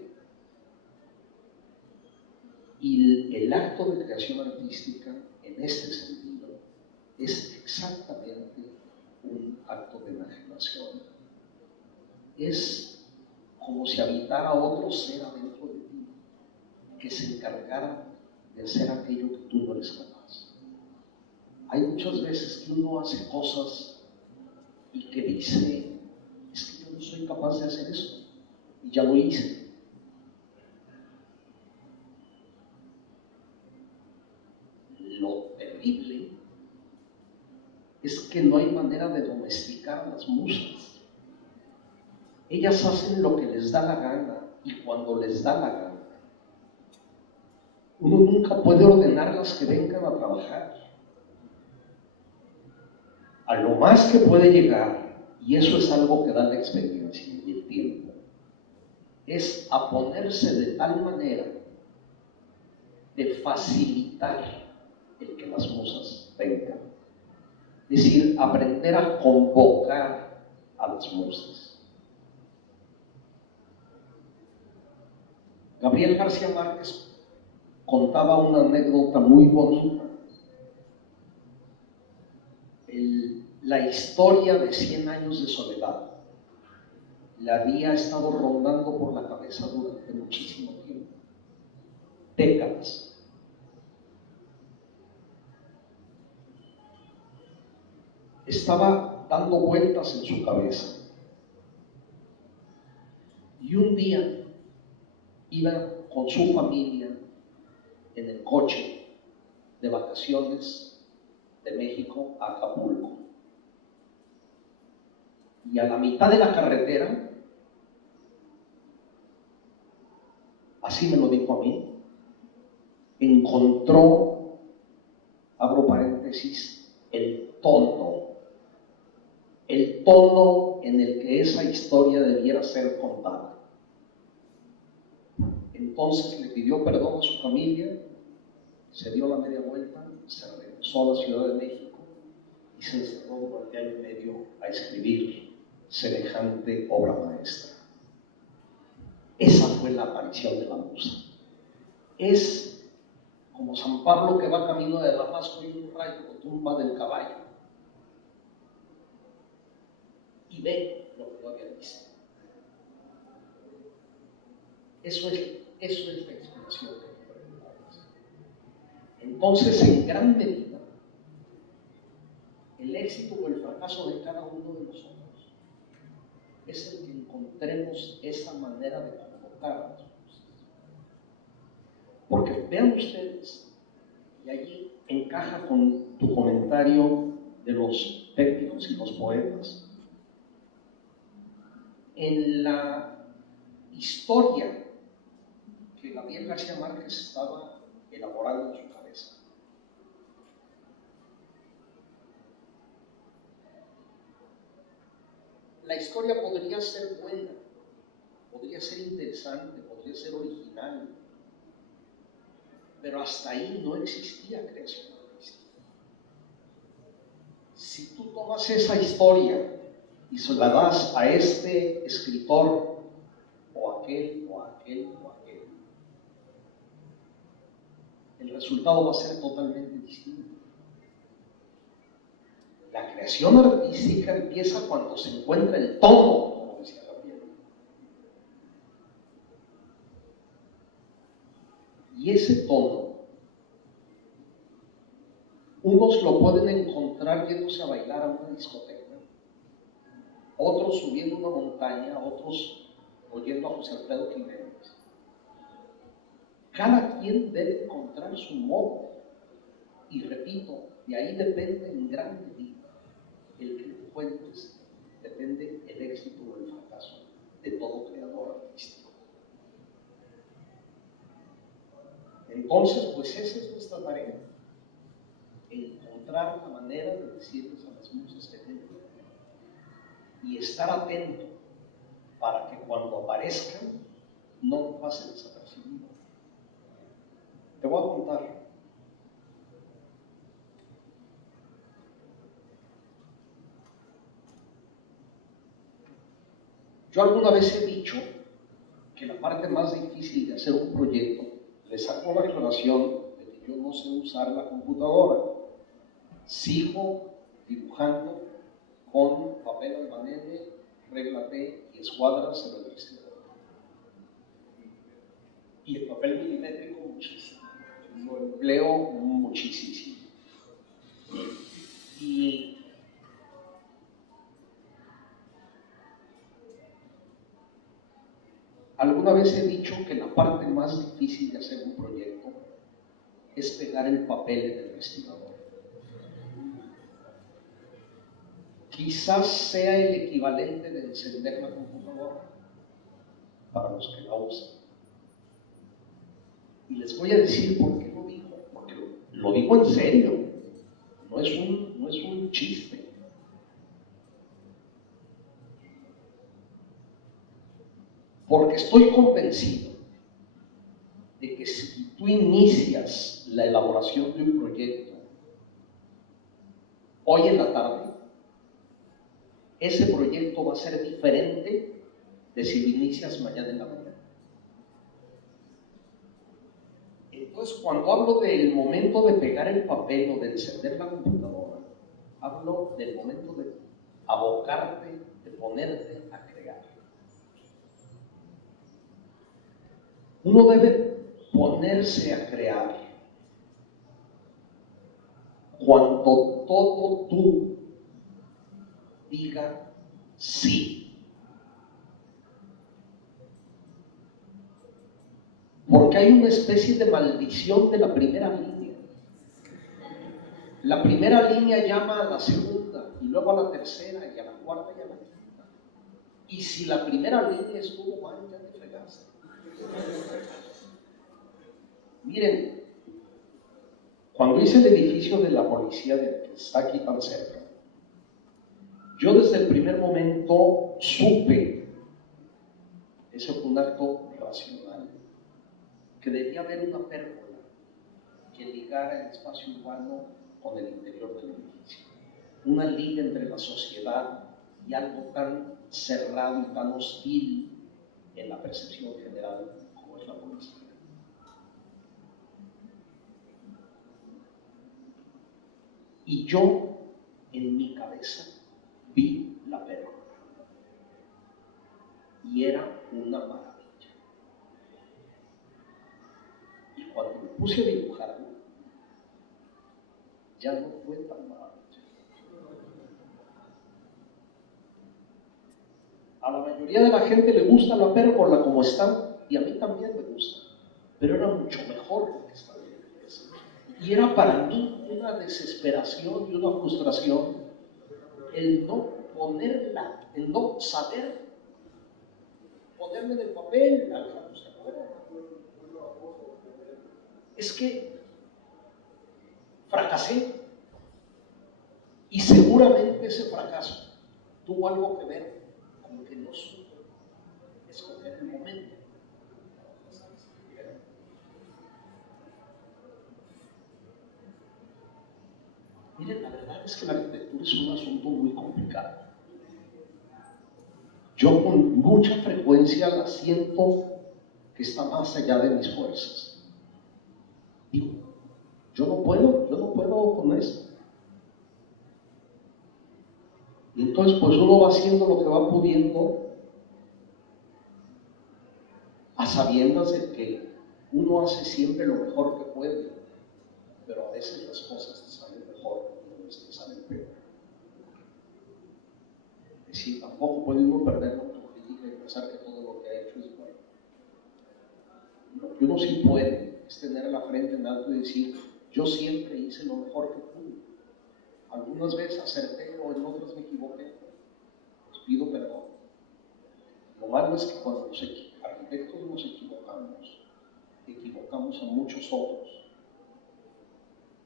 Y el acto de creación artística, en este sentido, es exactamente un acto de enajenación. Es como si habitara otro ser adentro de ti, que se encargara de hacer aquello que tú no eres capaz. Hay muchas veces que uno hace cosas y que dice, es que yo no soy capaz de hacer esto, y ya lo hice. Lo terrible es que no hay manera de domesticar a las musas. Ellas hacen lo que les da la gana y cuando les da la gana. Uno nunca puede ordenarlas que vengan a trabajar. A lo más que puede llegar, y eso es algo que da la experiencia y el tiempo, es a ponerse de tal manera de facilitar el que las musas vengan. Es decir, aprender a convocar a las musas. Gabriel García Márquez contaba una anécdota muy bonita. La historia de 100 años de soledad le había estado rondando por la cabeza durante muchísimo tiempo, décadas. Estaba dando vueltas en su cabeza. Y un día iba con su familia en el coche de vacaciones de México a Acapulco. Y a la mitad de la carretera, así me lo dijo a mí, encontró, abro paréntesis, el tono en el que esa historia debiera ser contada. Entonces le pidió perdón a su familia, se dio la media vuelta, se regresó a la Ciudad de México y se encerró durante año y medio a escribir semejante obra maestra. Esa fue la aparición de la musa. Es como San Pablo que va camino de Damasco y un rayo lo tumba del caballo y ve lo que no había visto. Eso es la explicación que me preguntabas. Entonces, en gran medida, el éxito o el fracaso de cada uno de nosotros es el que encontremos esa manera de convocar a las cosas. Porque vean ustedes, y allí encaja con tu comentario de los técnicos y los poetas, en la historia que Gabriel García Márquez estaba elaborando en su cabeza. La historia podría ser buena, podría ser interesante, podría ser original, pero hasta ahí no existía creación artística. Si tú tomas esa historia y se la das a este escritor, o aquel, o aquel, o aquel, el resultado va a ser totalmente distinto. La creación artística empieza cuando se encuentra el tono, como decía Gabriel. Y ese tono, unos lo pueden encontrar yéndose a bailar a una discoteca, otros subiendo una montaña, otros oyendo a José Alfredo Jiménez. Cada quien debe encontrar su modo. Y repito, de ahí depende en gran medida el que encuentres, depende el éxito o el fracaso de todo creador artístico. Entonces, pues esa es nuestra tarea, encontrar la manera de decirles a las musas que tengan y estar atento para que cuando aparezcan no pase desapercibido. Te voy a contar. Yo alguna vez he dicho que la parte más difícil de hacer un proyecto, le saco la aclaración de que yo no sé usar la computadora. Sigo dibujando con papel albanene, regla T y escuadras en el restaurador. Y el papel milimétrico muchísimo. Lo empleo muchísimo. Y alguna vez he dicho que la parte más difícil de hacer un proyecto es pegar el papel en el vestidor. Quizás sea el equivalente de encender la computadora para los que la usan. Y les voy a decir por qué lo digo, porque lo digo en serio, no es un chiste. Porque estoy convencido de que si tú inicias la elaboración de un proyecto hoy en la tarde, ese proyecto va a ser diferente de si lo inicias mañana en la mañana. Entonces, cuando hablo del momento de pegar el papel o de encender la computadora, hablo del momento de abocarte, de ponerte a crear. Uno debe ponerse a crear cuando todo tú diga sí. Porque hay una especie de maldición de la primera línea. La primera línea llama a la segunda, y luego a la tercera, y a la cuarta, y a la quinta. Y si la primera línea estuvo mal, ya te fregaste. Miren, cuando hice el edificio de la policía que está aquí tan cerca, yo desde el primer momento supe, ese fue un acto racional, que debía haber una pérgola que ligara el espacio urbano con el interior del edificio. Una liga entre la sociedad y algo tan cerrado y tan hostil en la percepción general como es la policía. Y yo, en mi cabeza, vi la pérgola. Y era una maravilla. Y cuando me puse a dibujarlo, ya no fue tan maravilla. A la mayoría de la gente le gusta la pérgola como está, y a mí también me gusta, pero era mucho mejor lo que estaba en mi cabeza. Y era para mí una desesperación y una frustración el no ponerla, el no saber ponerme en el papel. Es que fracasé, y seguramente ese fracaso tuvo algo que ver con que no supe escoger el momento. Miren, la verdad es que la arquitectura es un asunto muy complicado. Yo con mucha frecuencia la siento que está más allá de mis fuerzas. Digo, yo no puedo con esto. Y entonces pues uno va haciendo lo que va pudiendo, a sabiendas de que uno hace siempre lo mejor que puede, pero a veces las cosas te salen mejor y a veces te salen peor. Es decir, tampoco puede uno perder la autocrítica y pensar que todo lo que ha hecho es bueno. Lo que uno sí puede es tener la frente en alto y decir, yo siempre hice lo mejor que pude. Algunas veces acerté o en otras me equivoqué. Les pido perdón. Lo malo es que cuando los arquitectos nos equivocamos a muchos otros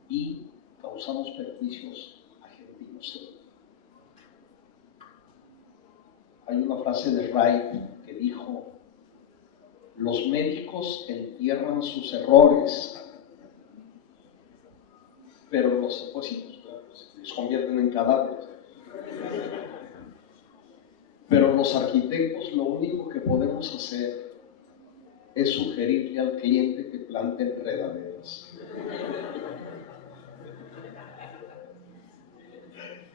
y causamos perjuicios a gente inocente. Hay una frase de Wright que dijo, los médicos entierran sus errores, pero los convierten en cadáveres. Pero los arquitectos lo único que podemos hacer es sugerirle al cliente que plante enredaderas.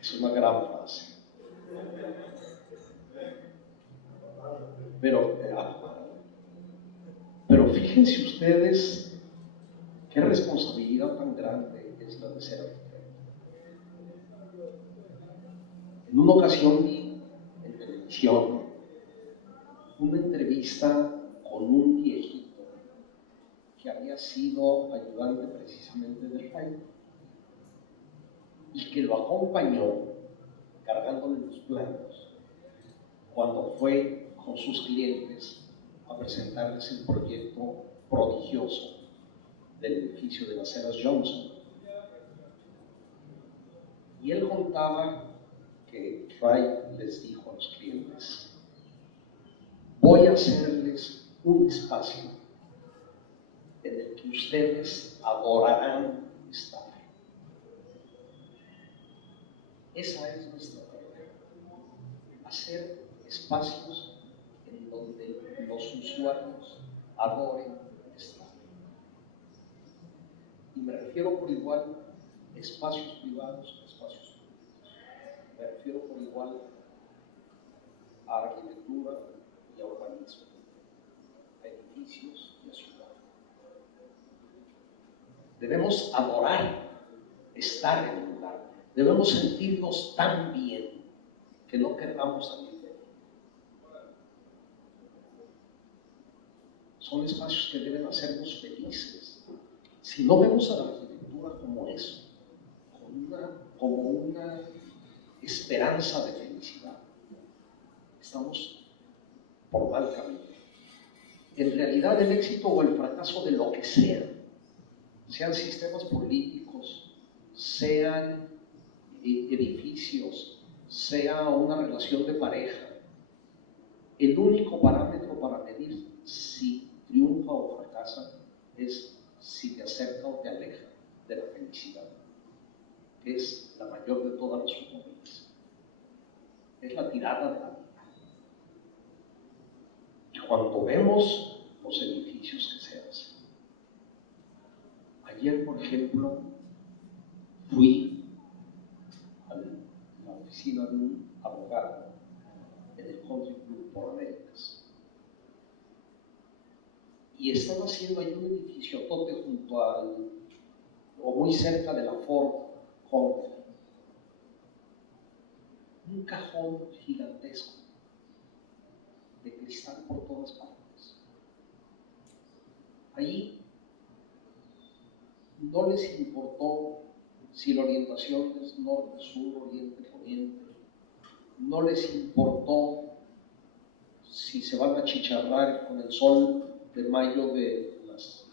Es una gran frase. Pero fíjense ustedes qué responsabilidad tan grande es la de ser arquitecto. En una ocasión vi en televisión una entrevista con un viejito que había sido ayudante precisamente del rey y que lo acompañó cargándole los planos cuando fue con sus clientes a presentarles el proyecto prodigioso del edificio de las Eras Johnson. Y él contaba que Wright les dijo a los clientes, voy a hacer un espacio en el que ustedes adorarán estar. Esa es nuestra tarea, hacer espacios en donde los usuarios adoren estar. Y me refiero por igual a espacios privados, espacios públicos. Me refiero por igual a arquitectura y a urbanismo, a edificios y a ciudad. Debemos adorar estar en un lugar. Debemos sentirnos tan bien que no queramos salir de él. Son espacios que deben hacernos felices. Si no vemos a la arquitectura como eso, como una esperanza de felicidad, estamos por mal camino. En realidad, el éxito o el fracaso de lo que sea, sean sistemas políticos, sean edificios, sea una relación de pareja, el único parámetro para medir si triunfa o fracasa es si te acerca o te aleja de la felicidad, que es la mayor de todas las utopías. Es la tirada de la vida. Y cuando vemos los edificios que se hacen, ayer, por ejemplo, fui a la oficina de un abogado en el Country Club por Américas y están haciendo ahí un edificio tote junto al, o muy cerca de la Ford Country, un cajón gigantesco de cristal por todas partes. Ahí no les importó si la orientación es norte, sur, oriente, poniente. No les importó si se van a chicharrar con el sol de mayo de las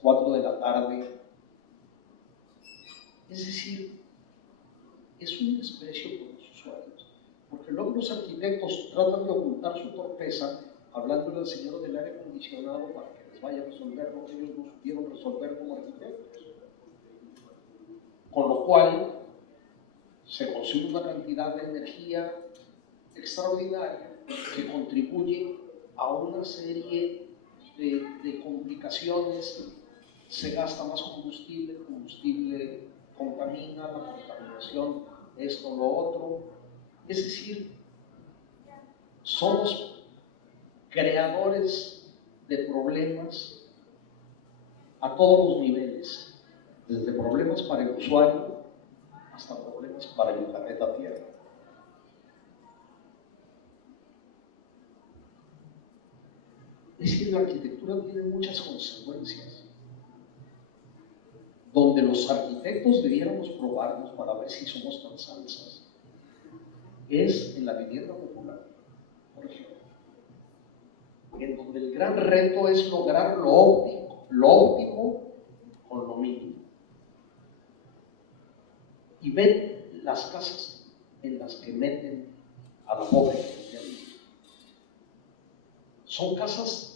4 de la tarde. Es decir, es un desprecio por los usuarios, porque luego los arquitectos tratan de ocultar su torpeza hablándole al señor del aire acondicionado para que les vaya a resolver lo que ellos no supieron resolver como arquitectos. Con lo cual se consume una cantidad de energía extraordinaria que contribuye a una serie de complicaciones. Se gasta más combustible, el combustible contamina, la contaminación, esto, lo otro. Es decir, somos creadores de problemas a todos los niveles, desde problemas para el usuario hasta problemas para el planeta Tierra. Es decir, la arquitectura tiene muchas consecuencias, donde los arquitectos debiéramos probarnos para ver si somos tan salsas, es en la vivienda popular, por ejemplo, en donde el gran reto es lograr lo óptimo con lo mínimo. Y ven las casas en las que meten a la pobre gente. Son casas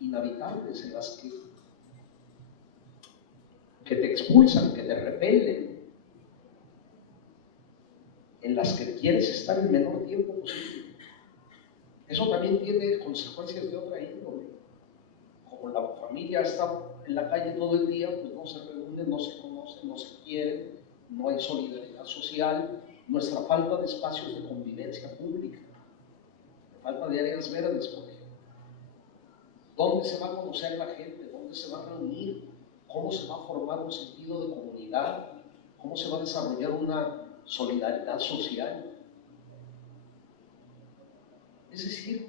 inhabitables en las que te expulsan, que te repelen, en las que quieres estar el menor tiempo posible. Eso también tiene consecuencias de otra índole. Como la familia está en la calle todo el día, pues no se reúnen, no se conocen, no se quieren, no hay solidaridad social, nuestra falta de espacios de convivencia pública, falta de áreas verdes, por ejemplo. ¿Dónde se va a conocer la gente? ¿Dónde se va a reunir? ¿Cómo se va a formar un sentido de comunidad? ¿Cómo se va a desarrollar una solidaridad social? Es decir,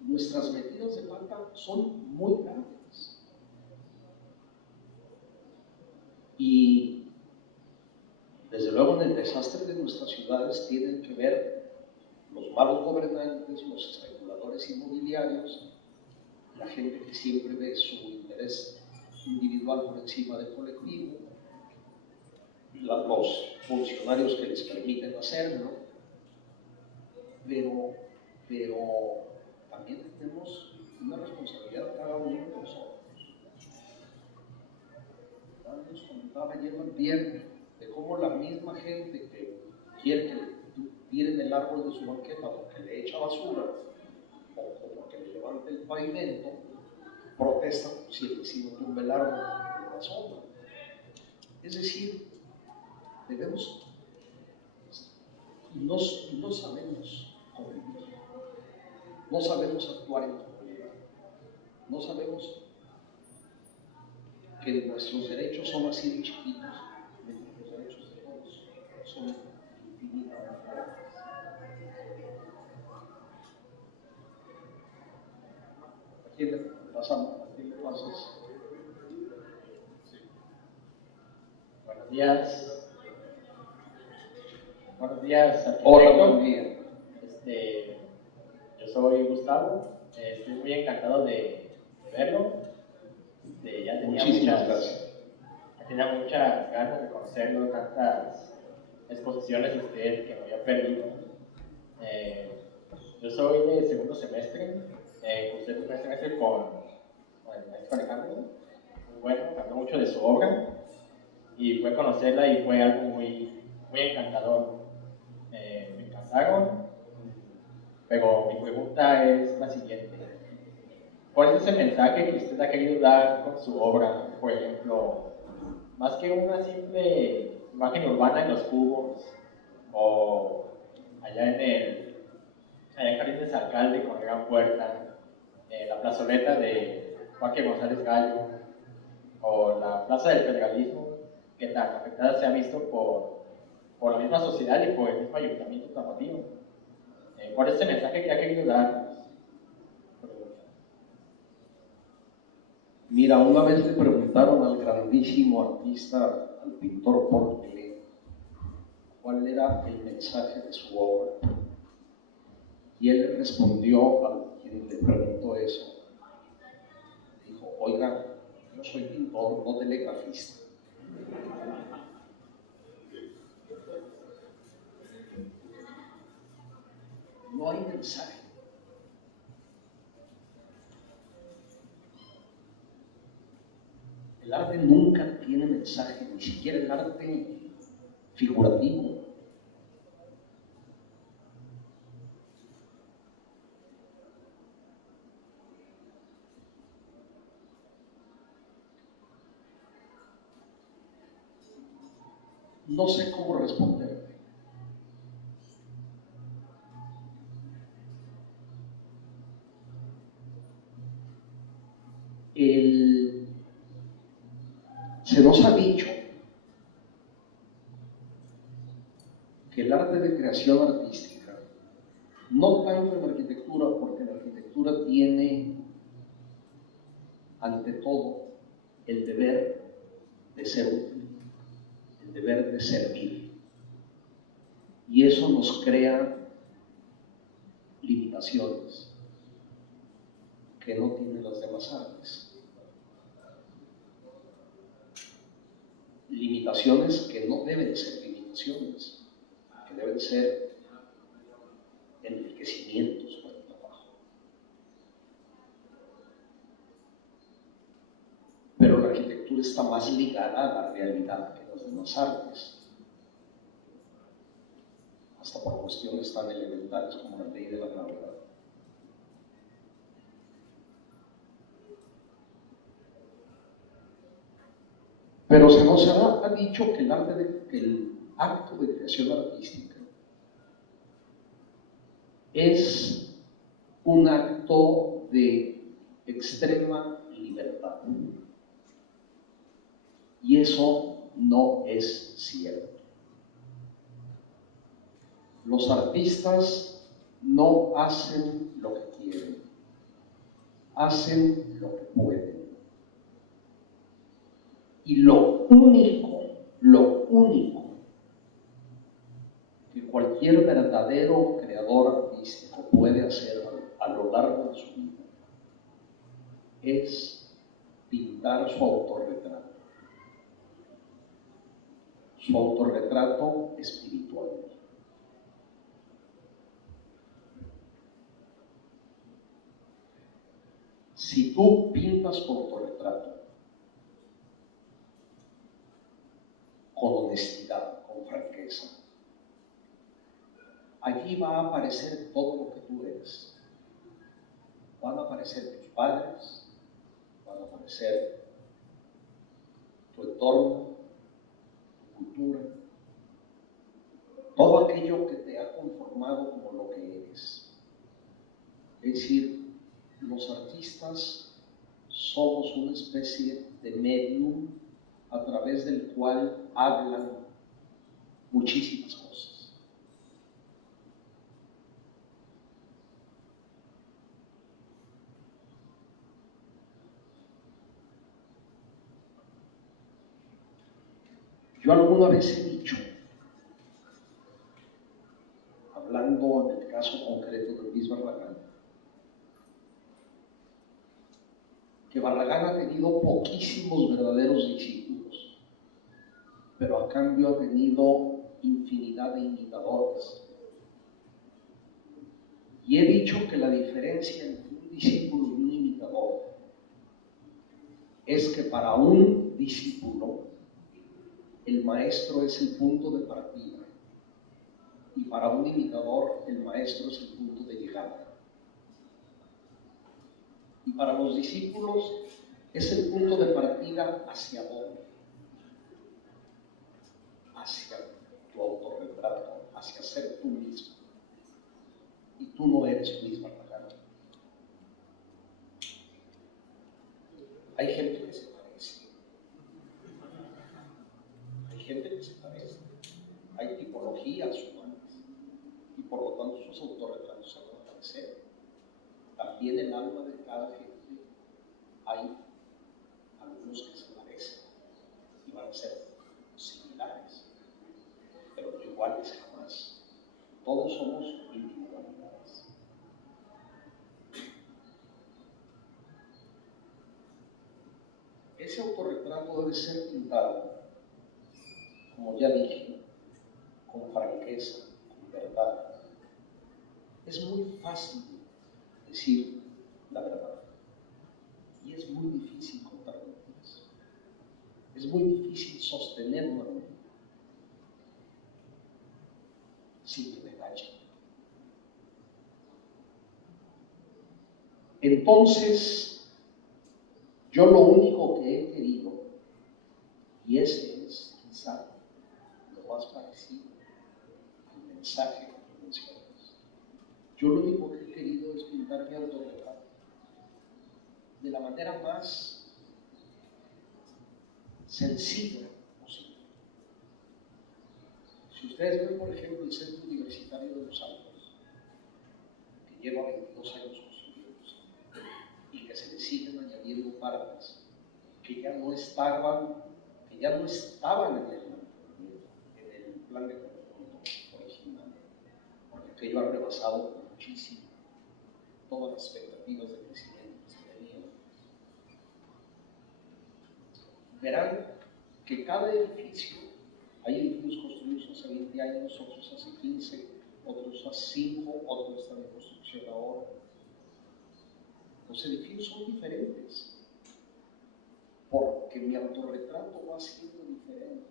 nuestras metidas de pata son muy grandes. Y desde luego en el desastre de nuestras ciudades tienen que ver los malos gobernantes, los especuladores inmobiliarios, la gente que siempre ve su interés individual por encima del colectivo, los funcionarios que les permiten hacerlo, pero también tenemos también advierte de cómo la misma gente que quiere que tiren el árbol de su banqueta porque le echa basura o porque le levante el pavimento, protesta si el vecino tumba el árbol de la sombra. Es decir, debemos, no sabemos convivir, no sabemos actuar en comunidad, no sabemos que nuestros derechos son así de chiquitos, mientras los derechos de todos son infinitamente grandes. ¿A quién le pasamos? ¿A quién le pasas? Buenos días. Buenos días, arquitecto. Hola, buen día. Yo soy Gustavo. Estoy muy encantado de verlo. Ya tenía Muchísimas gracias. tenía muchas ganas de conocerlo, tantas exposiciones de usted que me había perdido. Yo soy de segundo semestre. Cursé el primer semestre con el maestro Alejandro. Muy bueno, me habló mucho de su obra. Y fue conocerla y fue algo muy encantador. Me encantaron, pero mi pregunta es la siguiente. ¿Cuál es ese mensaje que usted ha querido dar con su obra? Por ejemplo, más que una simple imagen urbana en los cubos o allá en Jardines Alcalde con Gran Puerta, la plazoleta de Joaquín González Gallo o la Plaza del Federalismo, que tan afectada se ha visto por la misma sociedad y por el mismo ayuntamiento tapatío. ¿Cuál es ese mensaje que ha querido darnos? Mira, una vez le preguntaron al grandísimo artista, al pintor Paul Klee, cuál era el mensaje de su obra. Y él le respondió a quien le preguntó eso. Dijo, oiga, yo soy pintor, no telegrafista. No hay mensaje. El arte nunca tiene mensaje, ni siquiera el arte figurativo. No sé cómo responder. Se nos ha dicho que el arte de creación artística, no tanto en la arquitectura, porque la arquitectura tiene ante todo el deber de ser útil, el deber de servir, y eso nos crea limitaciones que no tienen las demás artes. Limitaciones que no deben ser limitaciones, que deben ser enriquecimientos para el trabajo. Pero la arquitectura está más ligada a la realidad que las demás artes, hasta por cuestiones tan elementales como la ley de la gravedad. Pero se nos ha dicho que el acto de creación artística es un acto de extrema libertad. Y eso no es cierto. Los artistas no hacen lo que quieren, hacen lo que pueden. Y lo único que cualquier verdadero creador artístico puede hacer a lo largo de su vida es pintar su autorretrato espiritual. Si tú pintas tu autorretrato honestidad, con franqueza. Allí va a aparecer todo lo que tú eres. Van a aparecer tus padres, van a aparecer tu entorno, tu cultura, todo aquello que te ha conformado como lo que eres. Es decir, los artistas somos una especie de medium a través del cual hablan muchísimas cosas. Yo alguna vez he dicho, hablando en el caso concreto de Luis Barragán, que Barragán ha tenido poquísimos verdaderos discípulos, pero a cambio ha tenido infinidad de imitadores. Y he dicho que la diferencia entre un discípulo y un imitador es que para un discípulo el maestro es el punto de partida y para un imitador el maestro es el punto de llegada. Y para los discípulos es el punto de partida hacia dónde, hacia tu autorretrato, hacia ser tú mismo. Y tú no eres Luis Barragán. Hay gente que se parece. Hay gente que se parece. Hay tipologías humanas. Y por lo tanto sus autorretratos se van a parecer. También el alma de cada gente hay algunos que se parecen y van a ser similares, pero no iguales jamás. Todos somos individualidades. Ese autorretrato debe ser pintado, como ya dije, con franqueza, con verdad. Es muy fácil decir la verdad y es muy difícil contar mentiras. Es muy difícil sostener una mentira sin que te engañen. Entonces, yo lo único que he querido, y ese es quizá lo más parecido al mensaje que mencionas, yo lo único que he querido es pintar mi autorretrato de la manera más sencilla posible. Si ustedes ven, por ejemplo, el Centro Universitario de los Altos, que lleva 22 años construyéndose y que se le siguen añadiendo partes que ya no estaban en el plan de conjunto original, porque aquello ha rebasado muchísimo todas las expectativas de crecimiento que se tenían. Verán que cada edificio, hay edificios construidos hace 20 años, otros hace 15, otros hace 5, otros están en construcción ahora. Los edificios son diferentes, porque mi autorretrato va siendo diferente.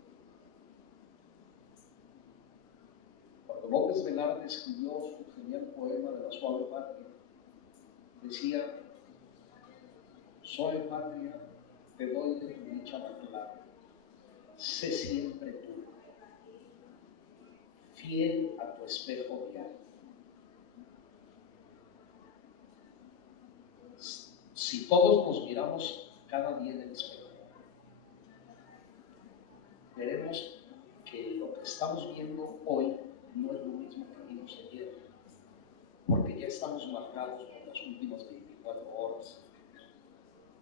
Cuando López Velarde escribió su genial poema de la suave patria, decía: suave patria, te doy de tu dicha la clave, sé siempre tú, fiel a tu espejo diario. Si todos nos miramos cada día en el espejo, veremos que lo que estamos viendo hoy no es lo mismo que vimos ayer, porque ya estamos marcados por las últimas 24 horas,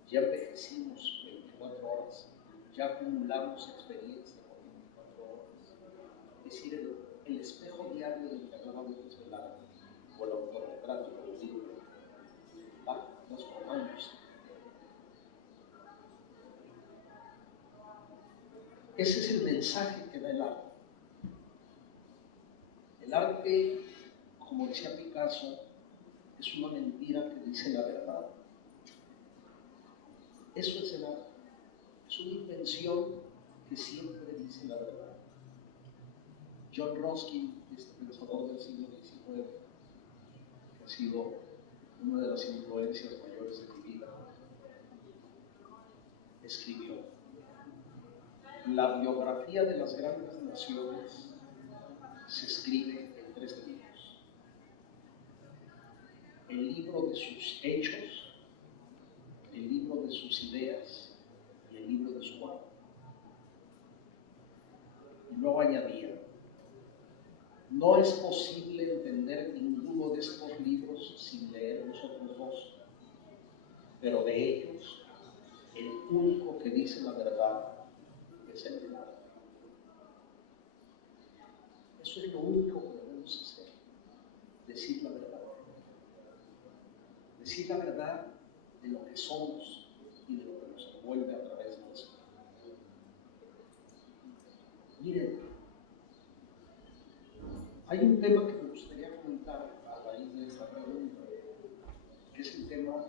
ya envejecimos 24 horas, ya acumulamos experiencia por 24 horas. Es decir, el espejo diario del que hablaba López Velarde, o el autorretrato, como digo, va transformándose. Ese es el mensaje que da el arte. El arte, como decía Picasso, es una mentira que dice la verdad. Eso es el arte. Es una invención que siempre dice la verdad. John Ruskin, este pensador del siglo XIX, que ha sido una de las influencias mayores de mi vida, escribió: la biografía de las grandes naciones se escribe en 3 libros: el libro de sus hechos, el libro de sus ideas y el libro de su alma. Y luego añadía: no es posible entender ninguno de estos libros sin leer los otros 2, pero de ellos, el único que dice la verdad es el libro. Eso es lo único que debemos hacer: decir la verdad. Decir la verdad de lo que somos y de lo que nos envuelve a través de eso. Miren, hay un tema que me gustaría comentar a raíz de esta pregunta, que es el tema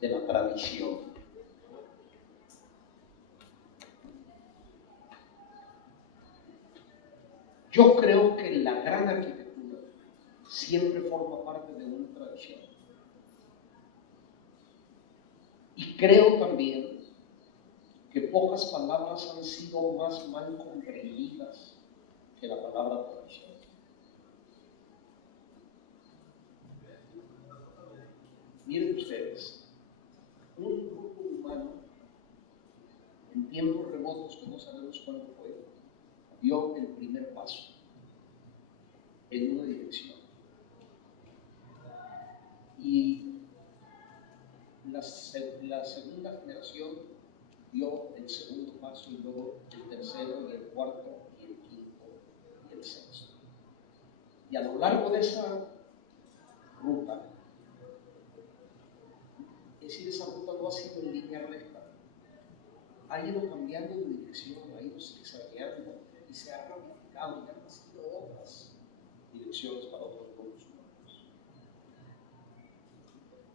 de la tradición. Yo creo que la gran arquitectura siempre forma parte de una tradición. Y creo también que pocas palabras han sido más mal comprendidas que la palabra tradición. Miren ustedes, un grupo humano en tiempos remotos, que no sabemos cuándo fue, dio el primer paso en una dirección. Y la segunda generación dio el segundo paso, y luego el tercero, y el cuarto, y el quinto, y el sexto. Y a lo largo de esa ruta, es decir, esa ruta no ha sido en línea recta, ha ido cambiando de dirección, ha ido zigzagueando y se ha ramificado, y han nacido otras direcciones para otros grupos humanos.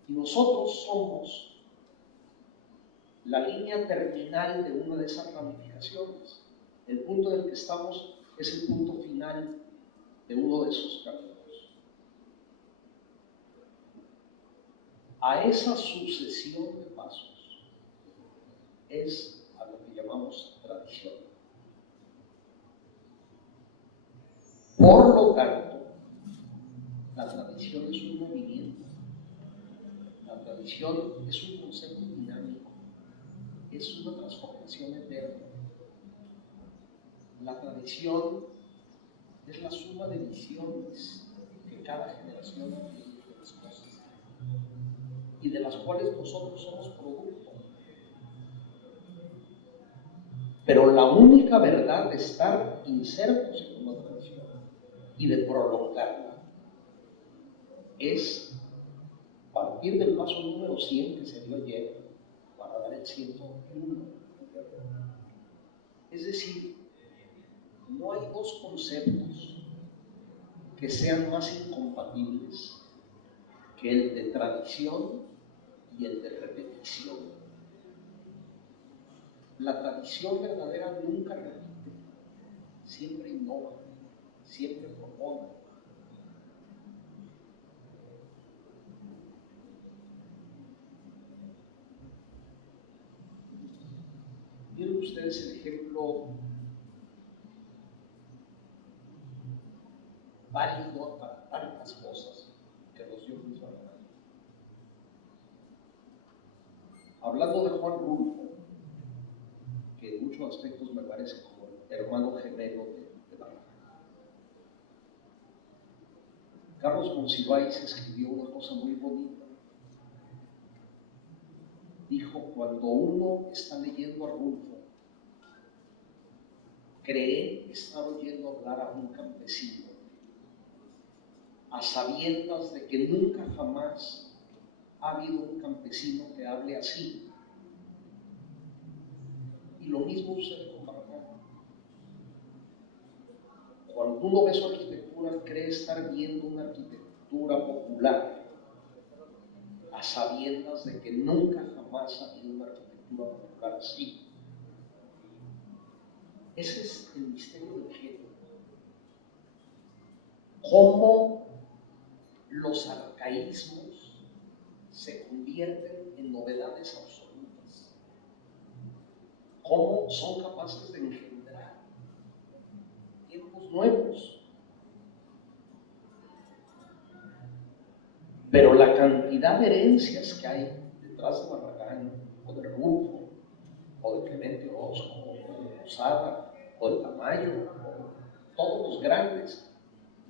Y nosotros somos la línea terminal de una de esas ramificaciones. El punto en el que estamos es el punto final de uno de esos caminos. A esa sucesión de pasos es a lo que llamamos tradición. Por lo tanto, la tradición es un movimiento. La tradición es un concepto dinámico, es una transformación eterna. La tradición es la suma de visiones que cada generación tiene de las cosas y de las cuales nosotros somos producto. Pero la única verdad de estar insertos en una tradición y de prolongarla es partir del paso número 100 que se dio ayer para dar el 101. Es decir, no hay 2 conceptos que sean más incompatibles que el de tradición y el de repetición. La tradición verdadera nunca repite, siempre innova, siempre propone. Miren ustedes el ejemplo válido para tantas cosas que nos dio Luis Barragán. Hablando de Juan Rulfo, que en muchos aspectos me parece como el hermano gemelo de Barragán. Carlos Monsiváis escribió una cosa muy bonita. Dijo: cuando uno está leyendo a Rulfo, cree estar oyendo hablar a un campesino, a sabiendas de que nunca jamás ha habido un campesino que hable así. Y lo mismo sucede con Barragán. Cuando uno ve su arquitectura, cree estar viendo una arquitectura popular, a sabiendas de que nunca jamás ha habido una arquitectura popular así. Ese es el misterio del género. cómo los arcaísmos se convierten en novedades absolutas, cómo son capaces de engendrar tiempos nuevos. Pero la cantidad de herencias que hay detrás de Barragán, o de Rulfo, o de Clemente Orozco, o de Posada, o de Tamayo, o todos los grandes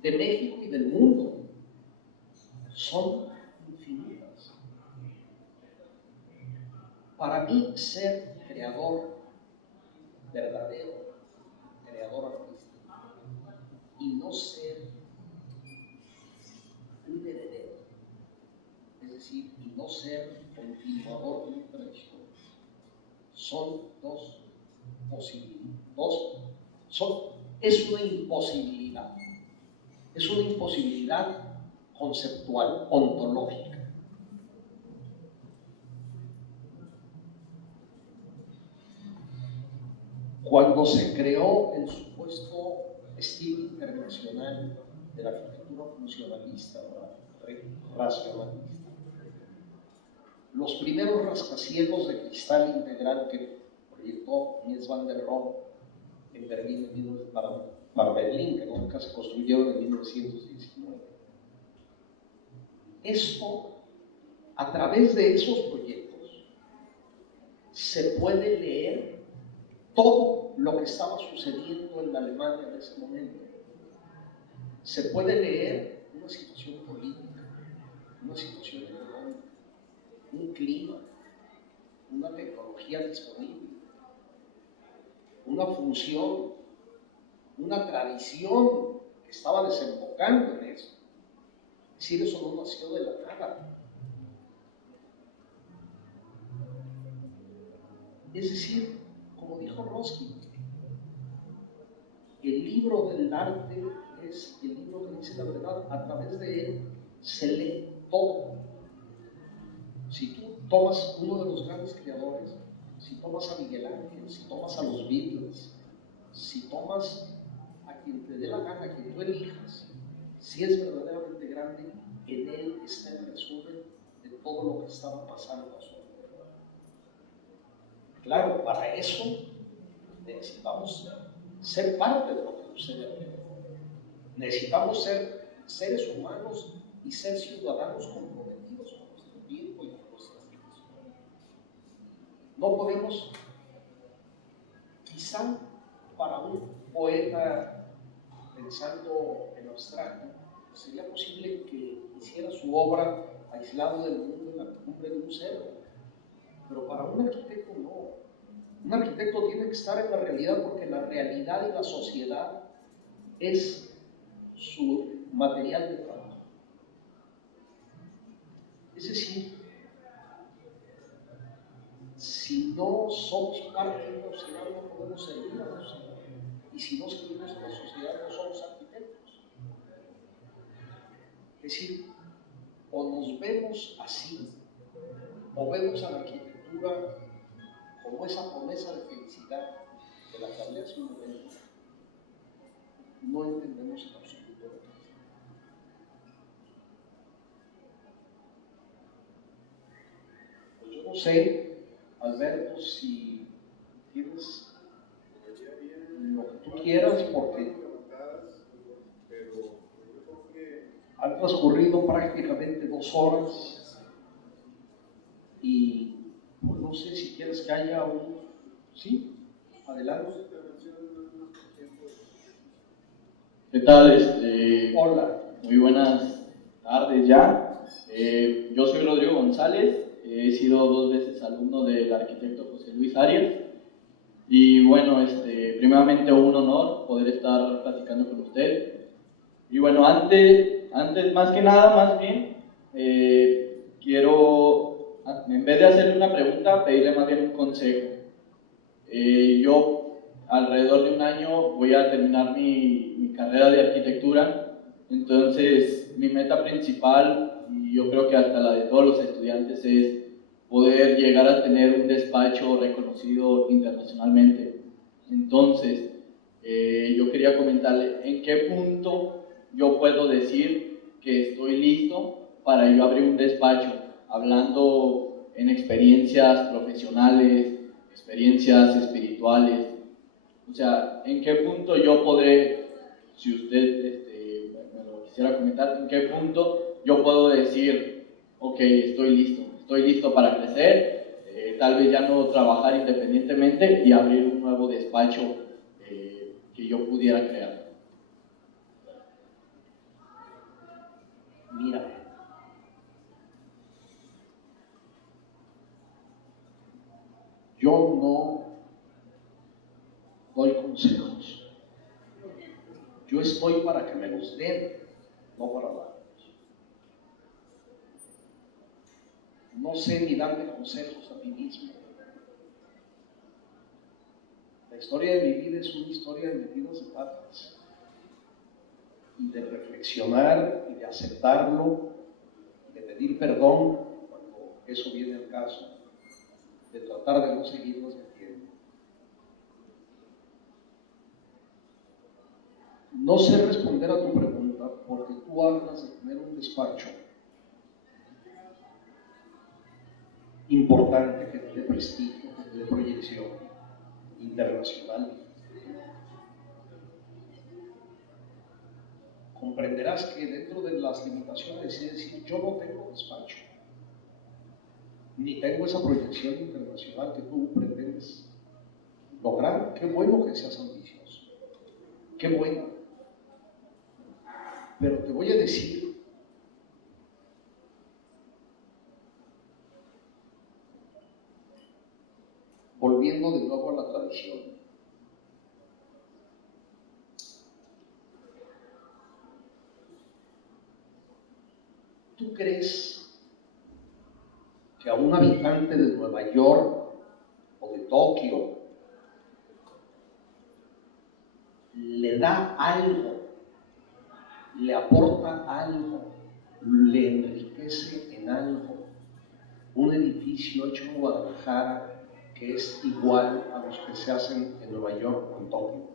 de México y del mundo, son infinitas. Para mí, ser creador verdadero, creador artístico, y no ser un heredero, es decir, y no ser continuador de una tradición, son dos posibilidades, es una imposibilidad. Es una imposibilidad conceptual, ontológica. Cuando se creó el supuesto estilo internacional de la arquitectura funcionalista, racionalista, los primeros rascacielos de cristal integral que proyectó Mies van der Rohe en Berlín, para Berlín, que nunca se construyeron en 1919. Esto, a través de esos proyectos, se puede leer todo lo que estaba sucediendo en la Alemania en ese momento. Se puede leer una situación política, una situación económica, un clima, una tecnología disponible, una función, una tradición que estaba desembocando en eso. Es decir, eso no nació de la nada. Es decir, como dijo Roski, el libro del arte es el libro que dice la verdad. A través de él se lee todo. Si tú tomas uno de los grandes creadores, si tomas a Miguel Ángel, si tomas a los Beatles, si tomas a quien te dé la gana, a quien tú elijas, si es verdaderamente grande, en él está el resumen de todo lo que estaba pasando a su alrededor. Claro, para eso necesitamos ser parte de lo que sucede alrededor. Necesitamos ser seres humanos y ser ciudadanos comprometidos con nuestro tiempo y con nuestras vidas. No podemos, quizá para un poeta pensando en abstracto, sería posible que hiciera su obra aislado del mundo en la cumbre de un cerro, pero para un arquitecto no. Un arquitecto tiene que estar en la realidad porque la realidad y la sociedad es su material de trabajo. Es decir, si no somos parte de una sociedad, no podemos servir a la sociedad. Y si no servimos a la sociedad, no somos arquitectos. Es decir, o nos vemos así, o vemos a la arquitectura como esa promesa de felicidad de la que hablé hace un momento, no entendemos en absoluto lo que es. Pues yo no sé, Alberto, si tienes lo que tú quieras, porque han transcurrido prácticamente 2 horas y pues no sé si quieres que haya un... ¿Sí? Adelante. ¿Qué tal? Hola. Muy buenas tardes ya. Yo soy Rodrigo González, he sido 2 veces alumno del arquitecto José Luis Arias. Y bueno, primeramente un honor poder estar platicando con usted. Y bueno, antes más que nada, más bien, quiero, en vez de hacerle una pregunta, pedirle más bien un consejo. Yo, alrededor de un año, voy a terminar mi carrera de arquitectura. Entonces, mi meta principal, y yo creo que hasta la de todos los estudiantes, es poder llegar a tener un despacho reconocido internacionalmente. Entonces, yo quería comentarle en qué punto yo puedo decir que estoy listo para yo abrir un despacho, hablando en experiencias profesionales, experiencias espirituales. O sea, ¿en qué punto yo podré, si usted me lo quisiera comentar, en qué punto yo puedo decir, ok, estoy listo para crecer, tal vez ya no trabajar independientemente y abrir un nuevo despacho que yo pudiera crear? Mira, yo no doy consejos. Yo estoy para que me los den, no para darlos. No sé ni darme consejos a mí mismo. La historia de mi vida es una historia de metidas de patas, y de reflexionar y de aceptarlo, de pedir perdón cuando eso viene al caso, de tratar de no seguirnos metiendo. No sé responder a tu pregunta porque tú hablas de tener un despacho importante que te dé prestigio, que te dé proyección internacional. Comprenderás que dentro de las limitaciones, es decir, yo no tengo despacho, ni tengo esa proyección internacional que tú pretendes lograr. Qué bueno que seas ambicioso, qué bueno. Pero te voy a decir, volviendo de nuevo a la tradición, ¿tú crees que a un habitante de Nueva York o de Tokio le da algo, le aporta algo, le enriquece en algo un edificio hecho en Guadalajara que es igual a los que se hacen en Nueva York o en Tokio?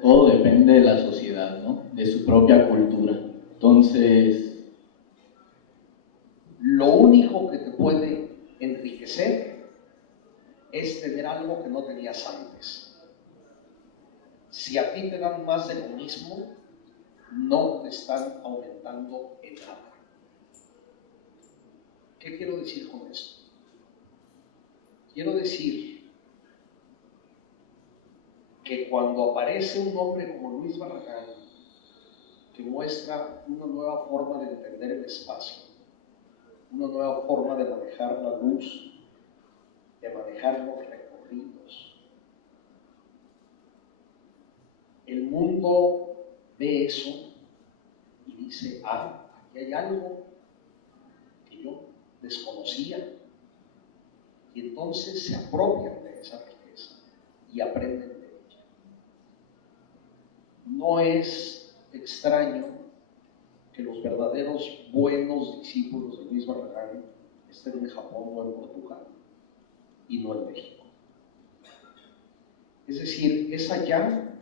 Todo depende de la sociedad, ¿no? De su propia cultura. Entonces, lo único que te puede enriquecer es tener algo que no tenías antes. Si a ti te dan más de lo mismo, no te están aumentando en nada. ¿Qué quiero decir con esto? Quiero decir que cuando aparece un hombre como Luis Barragán, que muestra una nueva forma de entender el espacio, una nueva forma de manejar la luz, de manejar los recorridos, el mundo ve eso y dice, aquí hay algo que yo desconocía, y entonces se apropian de esa riqueza y aprenden de ella. No es extraño que los verdaderos buenos discípulos de Luis Barragán estén en Japón o en Portugal y no en México. Es decir, es allá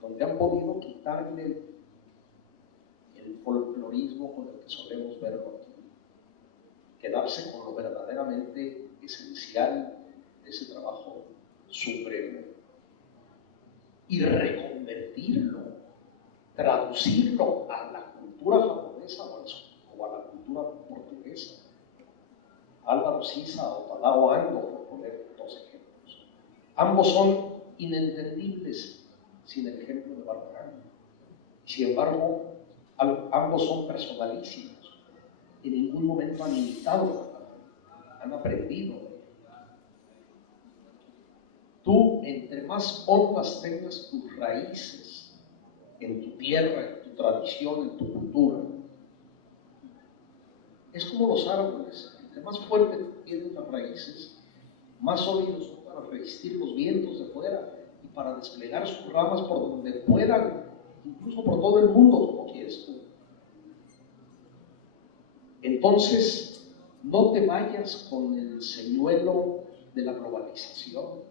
donde han podido quitarle el folclorismo con el que solemos verlo aquí, quedarse con lo verdaderamente esencial de ese trabajo supremo y reconvertirlo, traducirlo a la cultura japonesa o a la cultura portuguesa. Álvaro Siza o Tadao Ando, por poner dos ejemplos. Ambos son inentendibles sin el ejemplo de Barragán. Sin embargo, ambos son personalísimos. En ningún momento han imitado Barragán, han aprendido. Tú, entre más hondas tengas tus raíces en tu tierra, en tu tradición, en tu cultura, es como los árboles. Entre más fuerte tienen las raíces, más sólidos son para resistir los vientos de fuera y para desplegar sus ramas por donde puedan, incluso por todo el mundo, como quieres tú. Entonces, no te vayas con el señuelo de la globalización.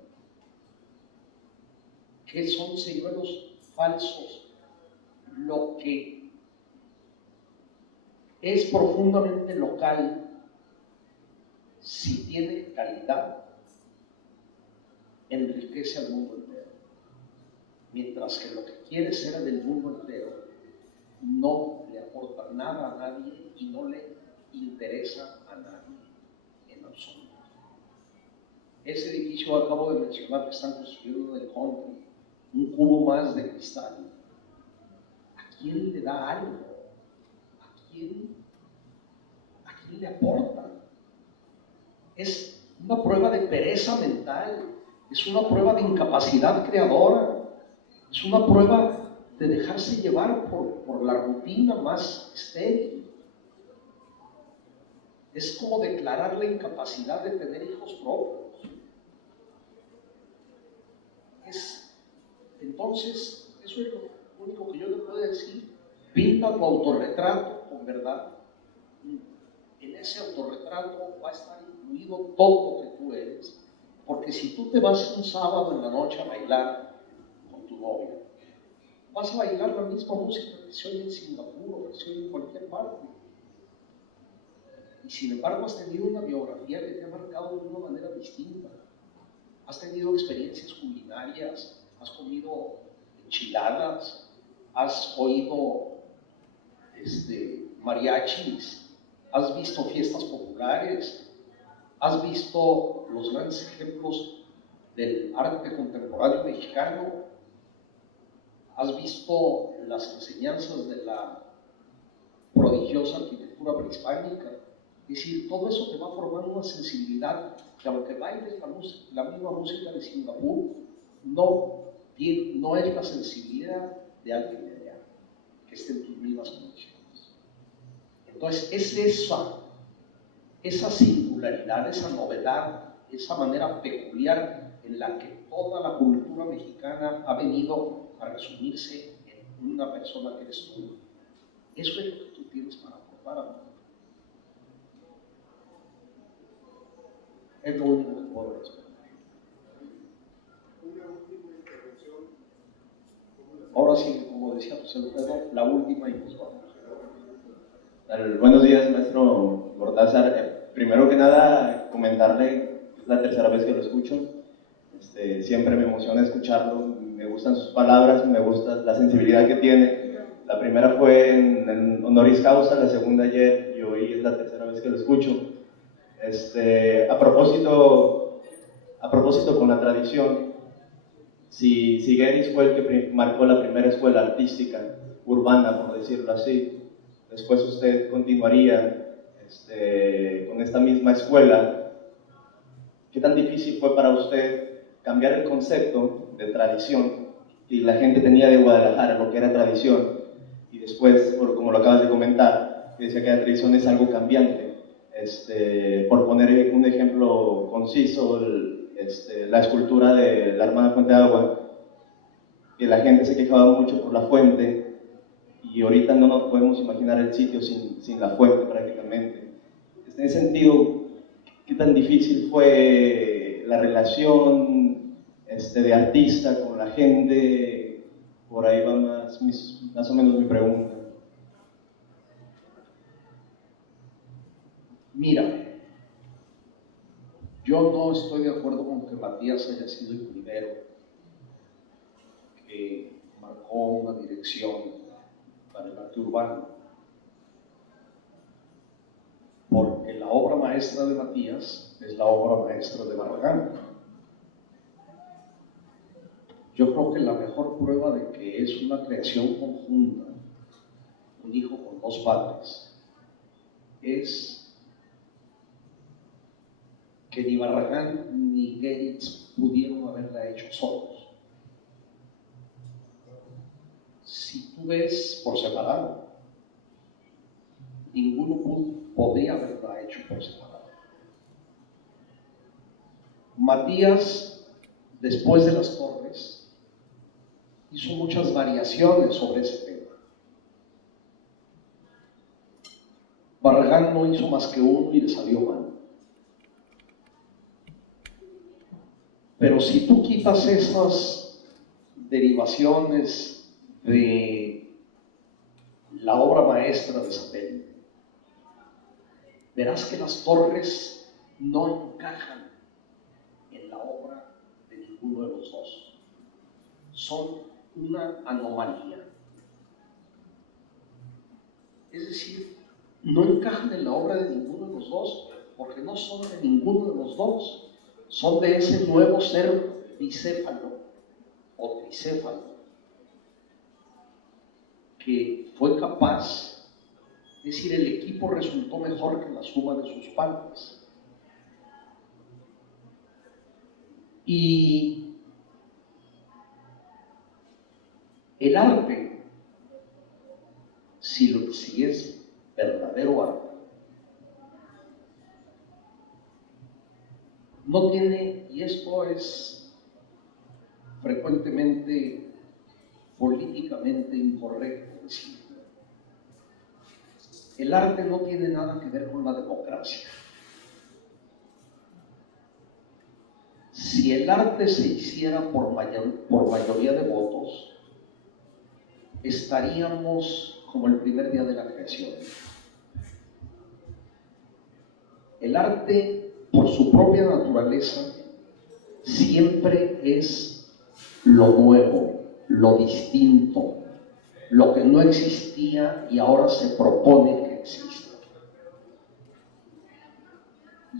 que son señuelos falsos. Lo que es profundamente local, si tiene calidad, enriquece al mundo entero. Mientras que lo que quiere ser del mundo entero no le aporta nada a nadie y no le interesa a nadie en absoluto. Ese edificio que acabo de mencionar que están construyendo en el country, un cubo más de cristal, ¿a quién le da algo? ¿A quién le aporta? Es una prueba de pereza mental, es una prueba de incapacidad creadora, es una prueba de dejarse llevar por la rutina más estéril. Es como declarar la incapacidad de tener hijos propios. Entonces, eso es lo único que yo le puedo decir. Pinta tu autorretrato con verdad. En ese autorretrato va a estar incluido todo lo que tú eres. Porque si tú te vas un sábado en la noche a bailar con tu novia, vas a bailar la misma música que se oye en Singapur o que se oye en cualquier parte. Y sin embargo has tenido una biografía que te ha marcado de una manera distinta. Has tenido experiencias culinarias, has comido enchiladas, has oído mariachis, has visto fiestas populares, has visto los grandes ejemplos del arte contemporáneo mexicano, has visto las enseñanzas de la prodigiosa arquitectura prehispánica. Es decir, todo eso te va formando una sensibilidad que aunque bailes la misma música de Singapur, no es la sensibilidad de alguien de allá, que esté en tus mismas condiciones. Entonces, es esa singularidad, esa novedad, esa manera peculiar en la que toda la cultura mexicana ha venido a resumirse en una persona que eres tú. Eso es lo que tú tienes para aportar a ti. Es lo único que puedo responder. Una última intervención. Ahora sí, como decía José Alfredo, la última y pues vamos. Buenos días, maestro Gortázar. Primero que nada, comentarle, es la tercera vez que lo escucho. Siempre me emociona escucharlo, me gustan sus palabras, me gusta la sensibilidad que tiene. La primera fue en honoris causa, la segunda ayer y hoy es la tercera vez que lo escucho. A propósito con la tradición, si Guedes fue el que marcó la primera escuela artística urbana, por decirlo así, después usted continuaría con esta misma escuela. ¿Qué tan difícil fue para usted cambiar el concepto de tradición que la gente tenía de Guadalajara, lo que era tradición, y después, como lo acabas de comentar, que decía que la tradición es algo cambiante? Por poner un ejemplo conciso, la escultura de la hermana Fuente de Agua, que la gente se quejaba mucho por la fuente, y ahorita no nos podemos imaginar el sitio sin la fuente prácticamente. En ese sentido, ¿qué tan difícil fue la relación de artista con la gente? Por ahí va más o menos mi pregunta. Mira, yo no estoy de acuerdo con que Matías haya sido el primero que marcó una dirección para el arte urbano, porque la obra maestra de Matías es la obra maestra de Barragán. Yo creo que la mejor prueba de que es una creación conjunta, un hijo con dos padres, es que ni Barragán ni Guedes pudieron haberla hecho solos. Si tú ves por separado, ninguno podría haberla hecho por separado. Matías, después de Las Torres, hizo muchas variaciones sobre ese tema. Barragán no hizo más que uno y le salió mal. Pero si tú quitas esas derivaciones de la obra maestra de Satélite, verás que las torres no encajan en la obra de ninguno de los dos. Son una anomalía. Es decir, no encajan en la obra de ninguno de los dos porque no son de ninguno de los dos. Son de ese nuevo ser bicéfalo o tricéfalo que fue capaz, es decir, el equipo resultó mejor que la suma de sus partes. Y el arte, si es verdadero arte, no tiene, y esto es frecuentemente políticamente incorrecto decirlo, el arte no tiene nada que ver con la democracia. Si el arte se hiciera por mayoría de votos, estaríamos como el primer día de la creación. El arte, por su propia naturaleza, siempre es lo nuevo, lo distinto, lo que no existía y ahora se propone que exista.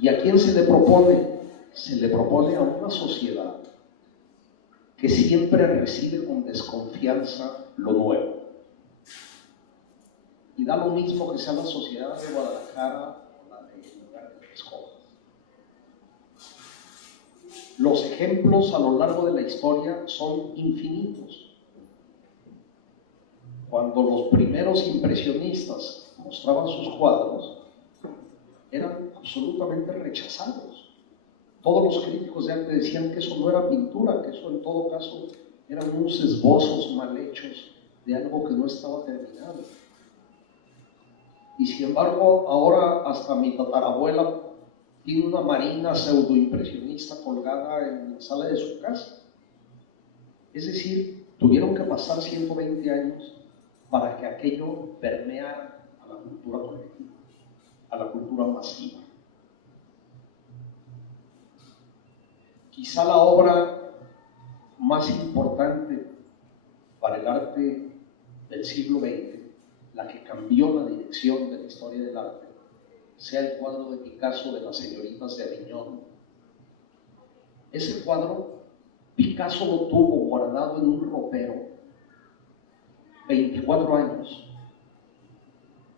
¿Y a quién se le propone? Se le propone a una sociedad que siempre recibe con desconfianza lo nuevo. Y da lo mismo que sea la sociedad de Guadalajara o la de lugar que escojas. Los ejemplos a lo largo de la historia son infinitos. Cuando los primeros impresionistas mostraban sus cuadros, eran absolutamente rechazados. Todos los críticos de arte decían que eso no era pintura, que eso en todo caso eran unos esbozos mal hechos de algo que no estaba terminado. Y sin embargo, ahora hasta mi tatarabuela tiene una marina pseudoimpresionista colgada en la sala de su casa. Es decir, tuvieron que pasar 120 años para que aquello permeara a la cultura colectiva, a la cultura masiva. Quizá la obra más importante para el arte del siglo XX, la que cambió la dirección de la historia del arte, sea el cuadro de Picasso de las señoritas de Aviñón. Ese cuadro, Picasso lo tuvo guardado en un ropero 24 años.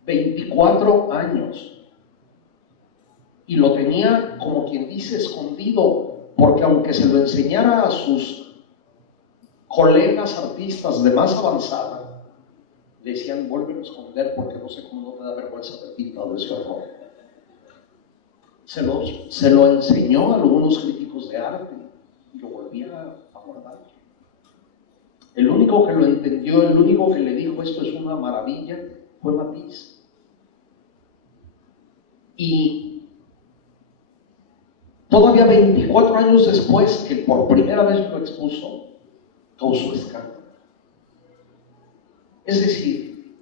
24 años. Y lo tenía, como quien dice, escondido, porque aunque se lo enseñara a sus colegas artistas de más avanzada, le decían, vuélvelo a esconder porque no sé cómo no te da vergüenza haber pintado ese horror. Se lo enseñó a algunos críticos de arte y lo volvía a guardar. El único que lo entendió, el único que le dijo esto es una maravilla, fue Matisse. Y todavía 24 años después, que por primera vez lo expuso, causó escándalo. Es decir,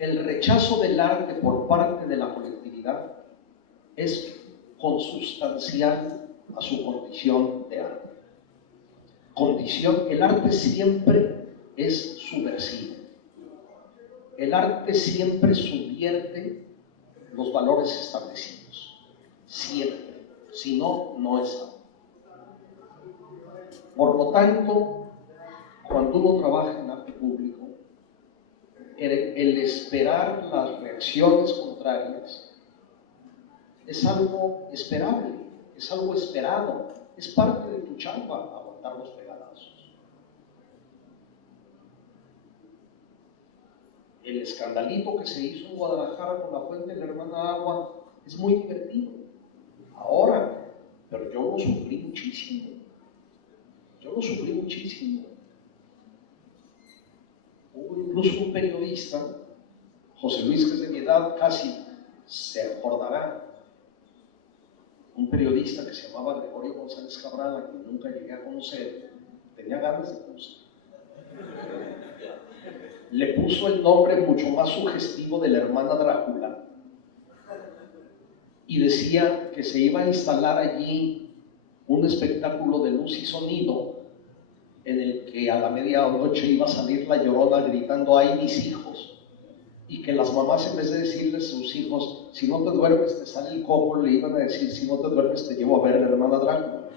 el rechazo del arte por parte de la colectividad es consustancial a su condición de arte. El arte siempre es subversivo. El arte siempre subvierte los valores establecidos. Siempre. Si no, no es arte. Por lo tanto, cuando uno trabaja en arte público, el esperar las reacciones contrarias es algo esperable, es algo esperado, es parte de tu chamba aguantar los pegadazos. El escandalito que se hizo en Guadalajara con la fuente de la hermana Agua es muy divertido ahora, pero yo lo sufrí muchísimo. Hubo incluso un periodista, José Luis, que es de mi edad, casi se acordará, un periodista que se llamaba Gregorio González Cabral, a quien nunca llegué a conocer, tenía ganas de música. Le puso el nombre mucho más sugestivo de la hermana Drácula y decía que se iba a instalar allí un espectáculo de luz y sonido en el que a la medianoche iba a salir la Llorona gritando ¡ay mis hijos! Y que las mamás, en vez de decirles a sus hijos si no te duermes te sale el cojo, le iban a decir si no te duermes te llevo a ver a la hermana Drácula.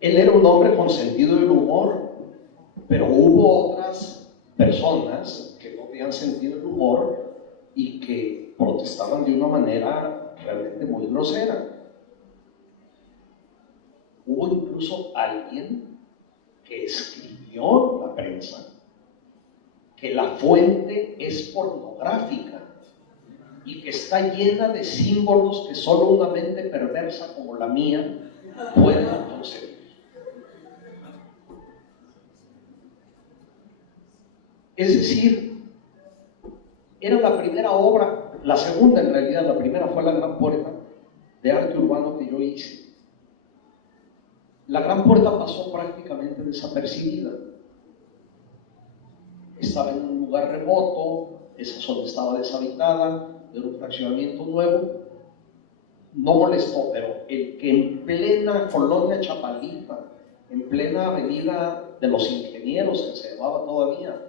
Él era un hombre con sentido del humor, pero hubo otras personas que no tenían sentido del humor y que protestaban de una manera realmente muy grosera. Hubo incluso alguien que escribió en la prensa que la fuente es pornográfica y que está llena de símbolos que solo una mente perversa como la mía puede concebir. Es decir, era la primera obra, la segunda en realidad, la primera fue La Gran Puerta de arte urbano que yo hice. La Gran Puerta pasó prácticamente desapercibida. Estaba en un lugar remoto, esa zona estaba deshabitada, era un fraccionamiento nuevo, no molestó, pero el que en plena colonia Chapalita, en plena avenida de los Ingenieros, que se llamaba todavía,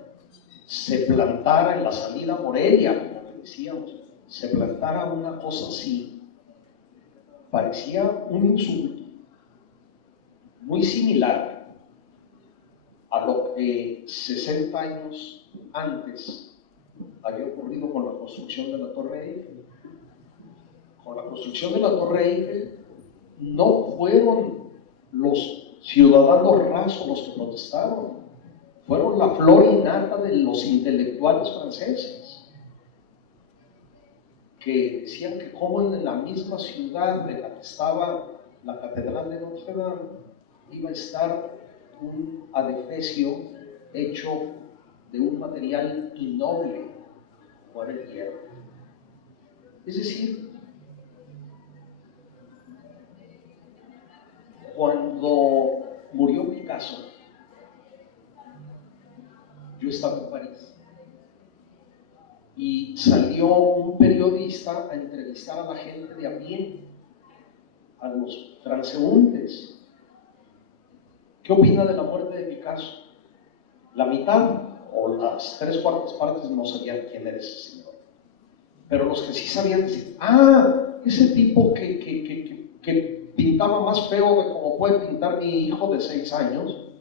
se plantara en la salida Morelia, como le decíamos, se plantara una cosa así, parecía un insulto, muy similar a lo que 60 años antes había ocurrido con la construcción de la Torre Eiffel. Con la construcción de la Torre Eiffel no fueron los ciudadanos rasos los que protestaron, fueron la flor innata de los intelectuales franceses, que decían que como en la misma ciudad en la que estaba la Catedral de Notre Dame iba a estar un adefesio hecho de un material innoble como era el hierro. Es decir, cuando murió Picasso, yo estaba en París y salió un periodista a entrevistar a la gente de a pie, a los transeúntes. ¿Qué opina de la muerte de Picasso? La mitad o las 3/4 partes no sabían quién era ese señor. Pero los que sí sabían decir, ese tipo que pintaba más feo de como puede pintar mi hijo de 6 años.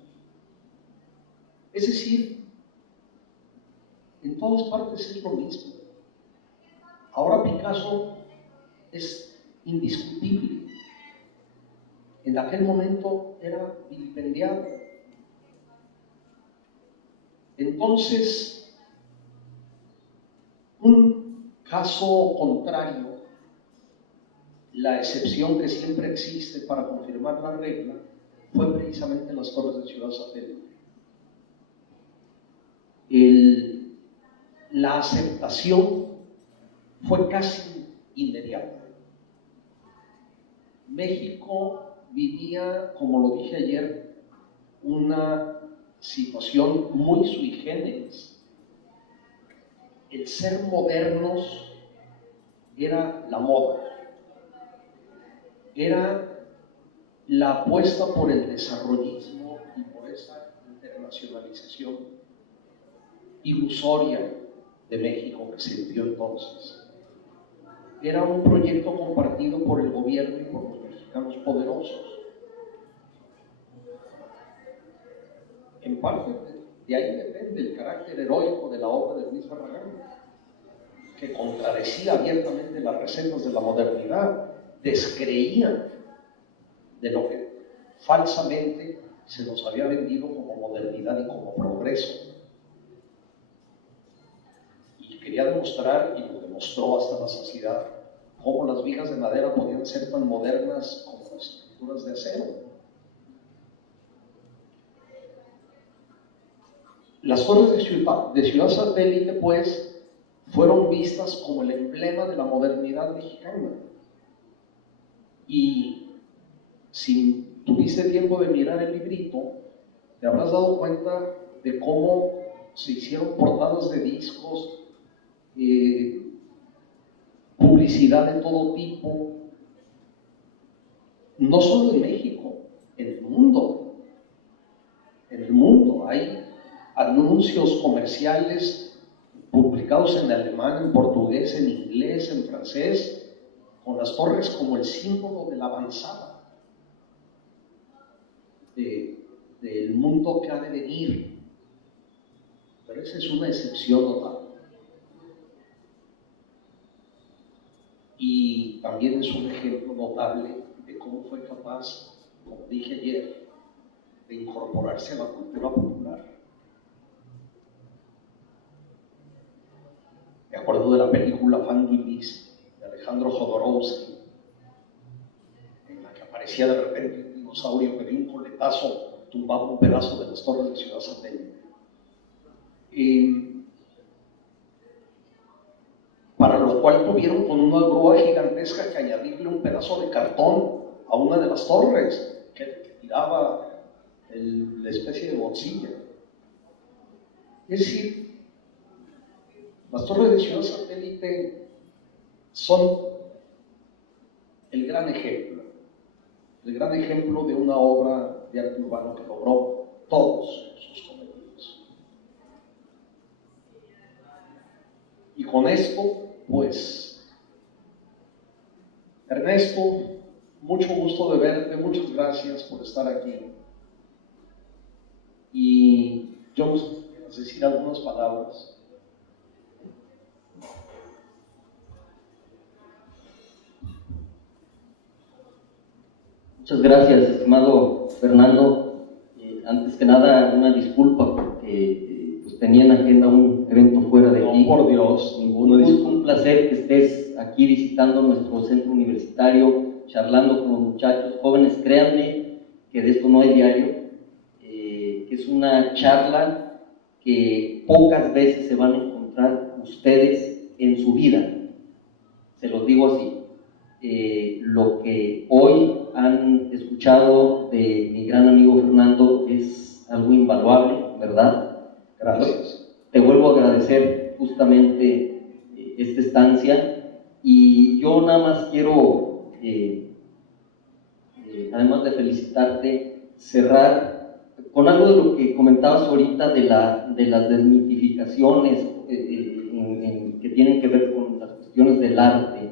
Es decir, en todas partes es lo mismo. Ahora Picasso es indiscutible. En aquel momento era vilipendiado. Entonces, un caso contrario, la excepción que siempre existe para confirmar la regla, fue precisamente las torres de Ciudad Satélite. La aceptación fue casi inmediata. México vivía, como lo dije ayer, una situación muy sui generis. El ser modernos era la moda, era la apuesta por el desarrollismo y por esa internacionalización ilusoria de México que se dio entonces. Era un proyecto compartido por el gobierno y por los mexicanos poderosos. En parte, de ahí depende el carácter heroico de la obra de Luis Barragán, que contradecía abiertamente las recetas de la modernidad, descreía de lo que falsamente se nos había vendido como modernidad y como progreso. Y quería demostrar, y lo demostró hasta la saciedad, cómo las vigas de madera podían ser tan modernas como las estructuras de acero. Las torres de Ciudad Satélite, pues, fueron vistas como el emblema de la modernidad mexicana. Y si tuviste tiempo de mirar el librito, te habrás dado cuenta de cómo se hicieron portadas de discos, publicidad de todo tipo, no solo en México, en el mundo. En el mundo hay anuncios comerciales publicados en alemán, en portugués, en inglés, en francés, con las torres como el símbolo de la avanzada del mundo que ha de venir. Pero esa es una excepción notable. Y también es un ejemplo notable de cómo fue capaz, como dije ayer, de incorporarse a la cultura popular. Me acuerdo de la película Fanny Lis de Alejandro Jodorowsky, en la que aparecía de repente un dinosaurio que de un coletazo tumbaba un pedazo de las torres de Ciudad Satélite. Para lo cual tuvieron con una grúa gigantesca que añadirle un pedazo de cartón a una de las torres que tiraba la especie de Godzilla. Es decir, las torres de Ciudad Satélite son el gran ejemplo de una obra de arte urbano que logró todos sus cometidos. Y con esto, pues, Ernesto, mucho gusto de verte, muchas gracias por estar aquí. Y yo nos quiero decir algunas palabras. Muchas gracias, estimado Fernando. Antes que nada, una disculpa porque pues, tenía en agenda un evento fuera de aquí. No, por Dios, ninguna disculpa. Un placer que estés aquí visitando nuestro centro universitario, charlando con los muchachos jóvenes. Créanme que de esto no hay diario, que es una charla que pocas veces se van a encontrar ustedes en su vida. Se los digo así. Lo que hoy han escuchado de mi gran amigo Fernando es algo invaluable, ¿verdad? Gracias. Te vuelvo a agradecer justamente esta estancia y yo nada más quiero, además de felicitarte, cerrar con algo de lo que comentabas ahorita de las desmitificaciones que tienen que ver con las cuestiones del arte.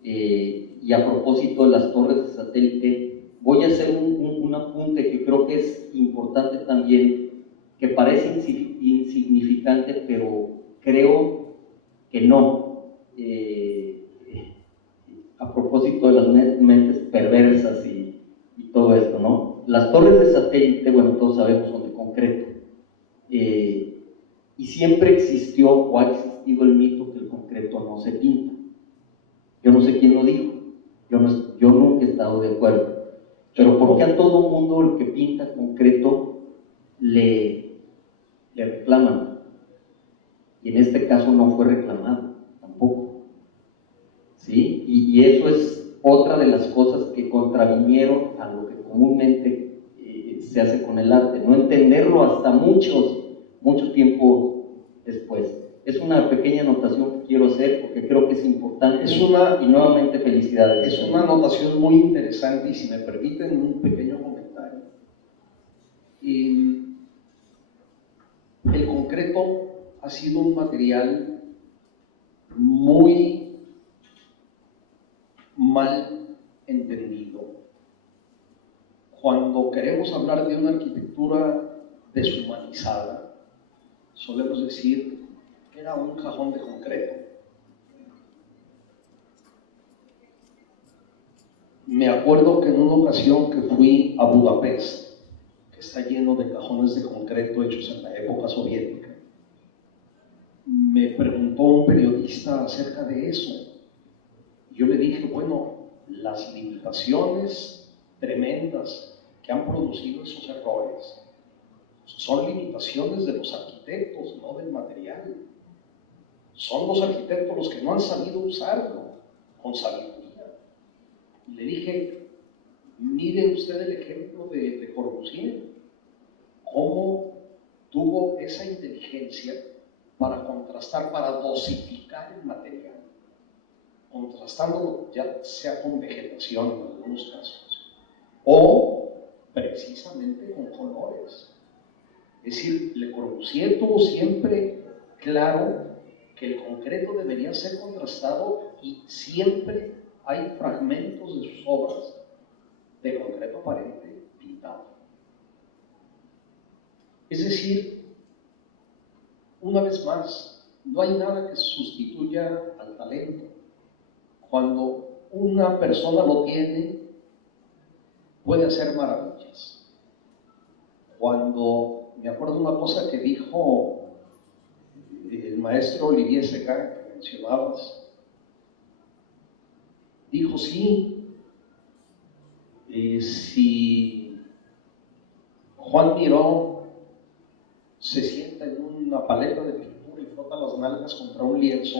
Y a propósito de las torres de satélite, voy a hacer un apunte que creo que es importante también, que parece insignificante, pero creo que no. A propósito de las mentes perversas y todo esto, ¿no? Las torres de satélite, bueno, todos sabemos, son de concreto. Y siempre existió o ha existido el mito que el concreto no se pinta. Yo no sé quién lo dijo, yo nunca he estado de acuerdo, pero ¿por qué a todo mundo el que pinta concreto le reclaman? Y en este caso no fue reclamado tampoco, ¿sí? Y eso es otra de las cosas que contravinieron a lo que comúnmente se hace con el arte, no entenderlo hasta mucho tiempo después. Es una pequeña anotación que quiero hacer porque creo que es importante y nuevamente felicidades. Es una anotación muy interesante y si me permiten un pequeño comentario. El concreto ha sido un material muy mal entendido. Cuando queremos hablar de una arquitectura deshumanizada, solemos decir era un cajón de concreto. Me acuerdo que en una ocasión que fui a Budapest, que está lleno de cajones de concreto hechos en la época soviética, me preguntó un periodista acerca de eso. Yo le dije, bueno, las limitaciones tremendas que han producido esos errores son limitaciones de los arquitectos, no del material. Son los arquitectos los que no han sabido usarlo con sabiduría. Y le dije, Mire usted el ejemplo de Le Corbusier, cómo tuvo esa inteligencia para contrastar, para dosificar el material, contrastándolo ya sea con vegetación en algunos casos, o precisamente con colores. Es decir, Le Corbusier tuvo siempre claro que el concreto debería ser contrastado y siempre hay fragmentos de sus obras de concreto aparente pintado. Es decir, una vez más, no hay nada que sustituya al talento. Cuando una persona lo tiene, puede hacer maravillas. Cuando, me acuerdo una cosa que dijo el maestro Olivier Secan, que mencionabas, dijo, sí, si Juan Miró se sienta en una paleta de pintura y frota las nalgas contra un lienzo,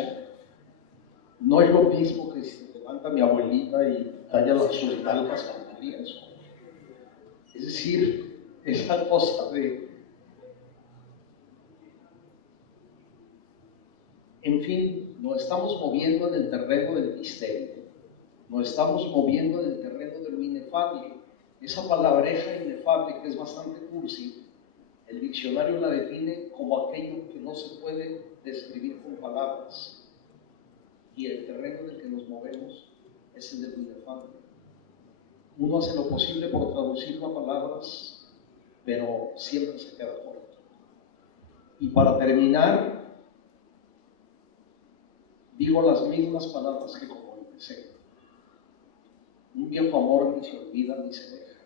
no es lo mismo que si se levanta mi abuelita y talla sus nalgas contra el lienzo. Es decir, esa cosa de... En fin, nos estamos moviendo en el terreno del misterio, nos estamos moviendo en el terreno de lo inefable. Esa palabreja inefable, que es bastante cursi, el diccionario la define como aquello que no se puede describir con palabras. Y el terreno en el que nos movemos es el de lo inefable. Uno hace lo posible por traducirlo a palabras, pero siempre se queda corto. Y para terminar, digo las mismas palabras que como empecé. Un viejo amor ni se olvida ni se deja.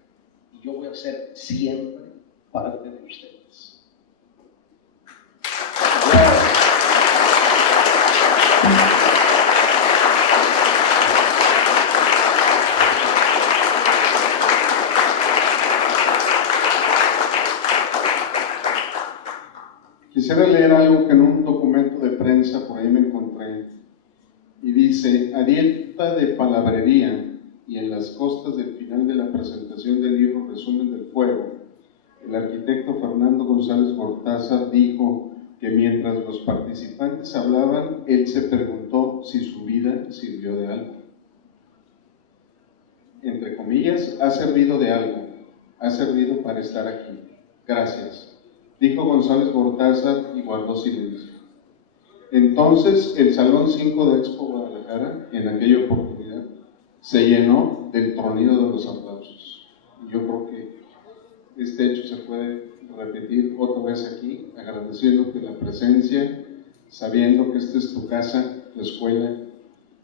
Y yo voy a ser siempre parte de ustedes. Quisiera leer algo que en un documento de prensa por ahí me encontré y dice: a dieta de palabrería y en las costas del final de la presentación del libro Resumen del Fuego, el arquitecto Fernando González Gortázar dijo que mientras los participantes hablaban, él se preguntó si su vida sirvió de algo. Entre comillas, ha servido de algo, ha servido para estar aquí. Gracias, dijo González Gortázar y guardó silencio. Entonces, el Salón 5 de Expo Guadalajara, en aquella oportunidad, se llenó del tronido de los aplausos. Y yo creo que este hecho se puede repetir otra vez aquí, agradeciéndote la presencia, sabiendo que esta es tu casa, tu escuela,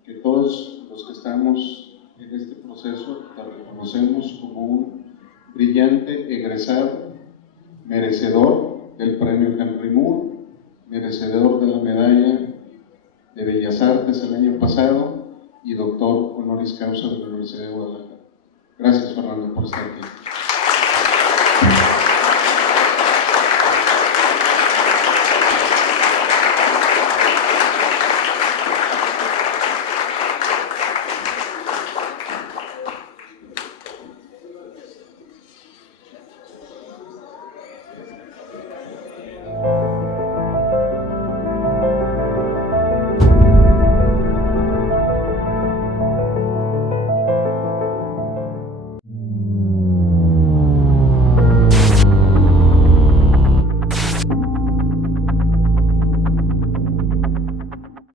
que todos los que estamos en este proceso te reconocemos como un brillante egresado, merecedor del premio Henry Moore, merecedor de la medalla de Bellas Artes el año pasado y doctor honoris causa de la Universidad de Guadalajara. Gracias, Fernando, por estar aquí.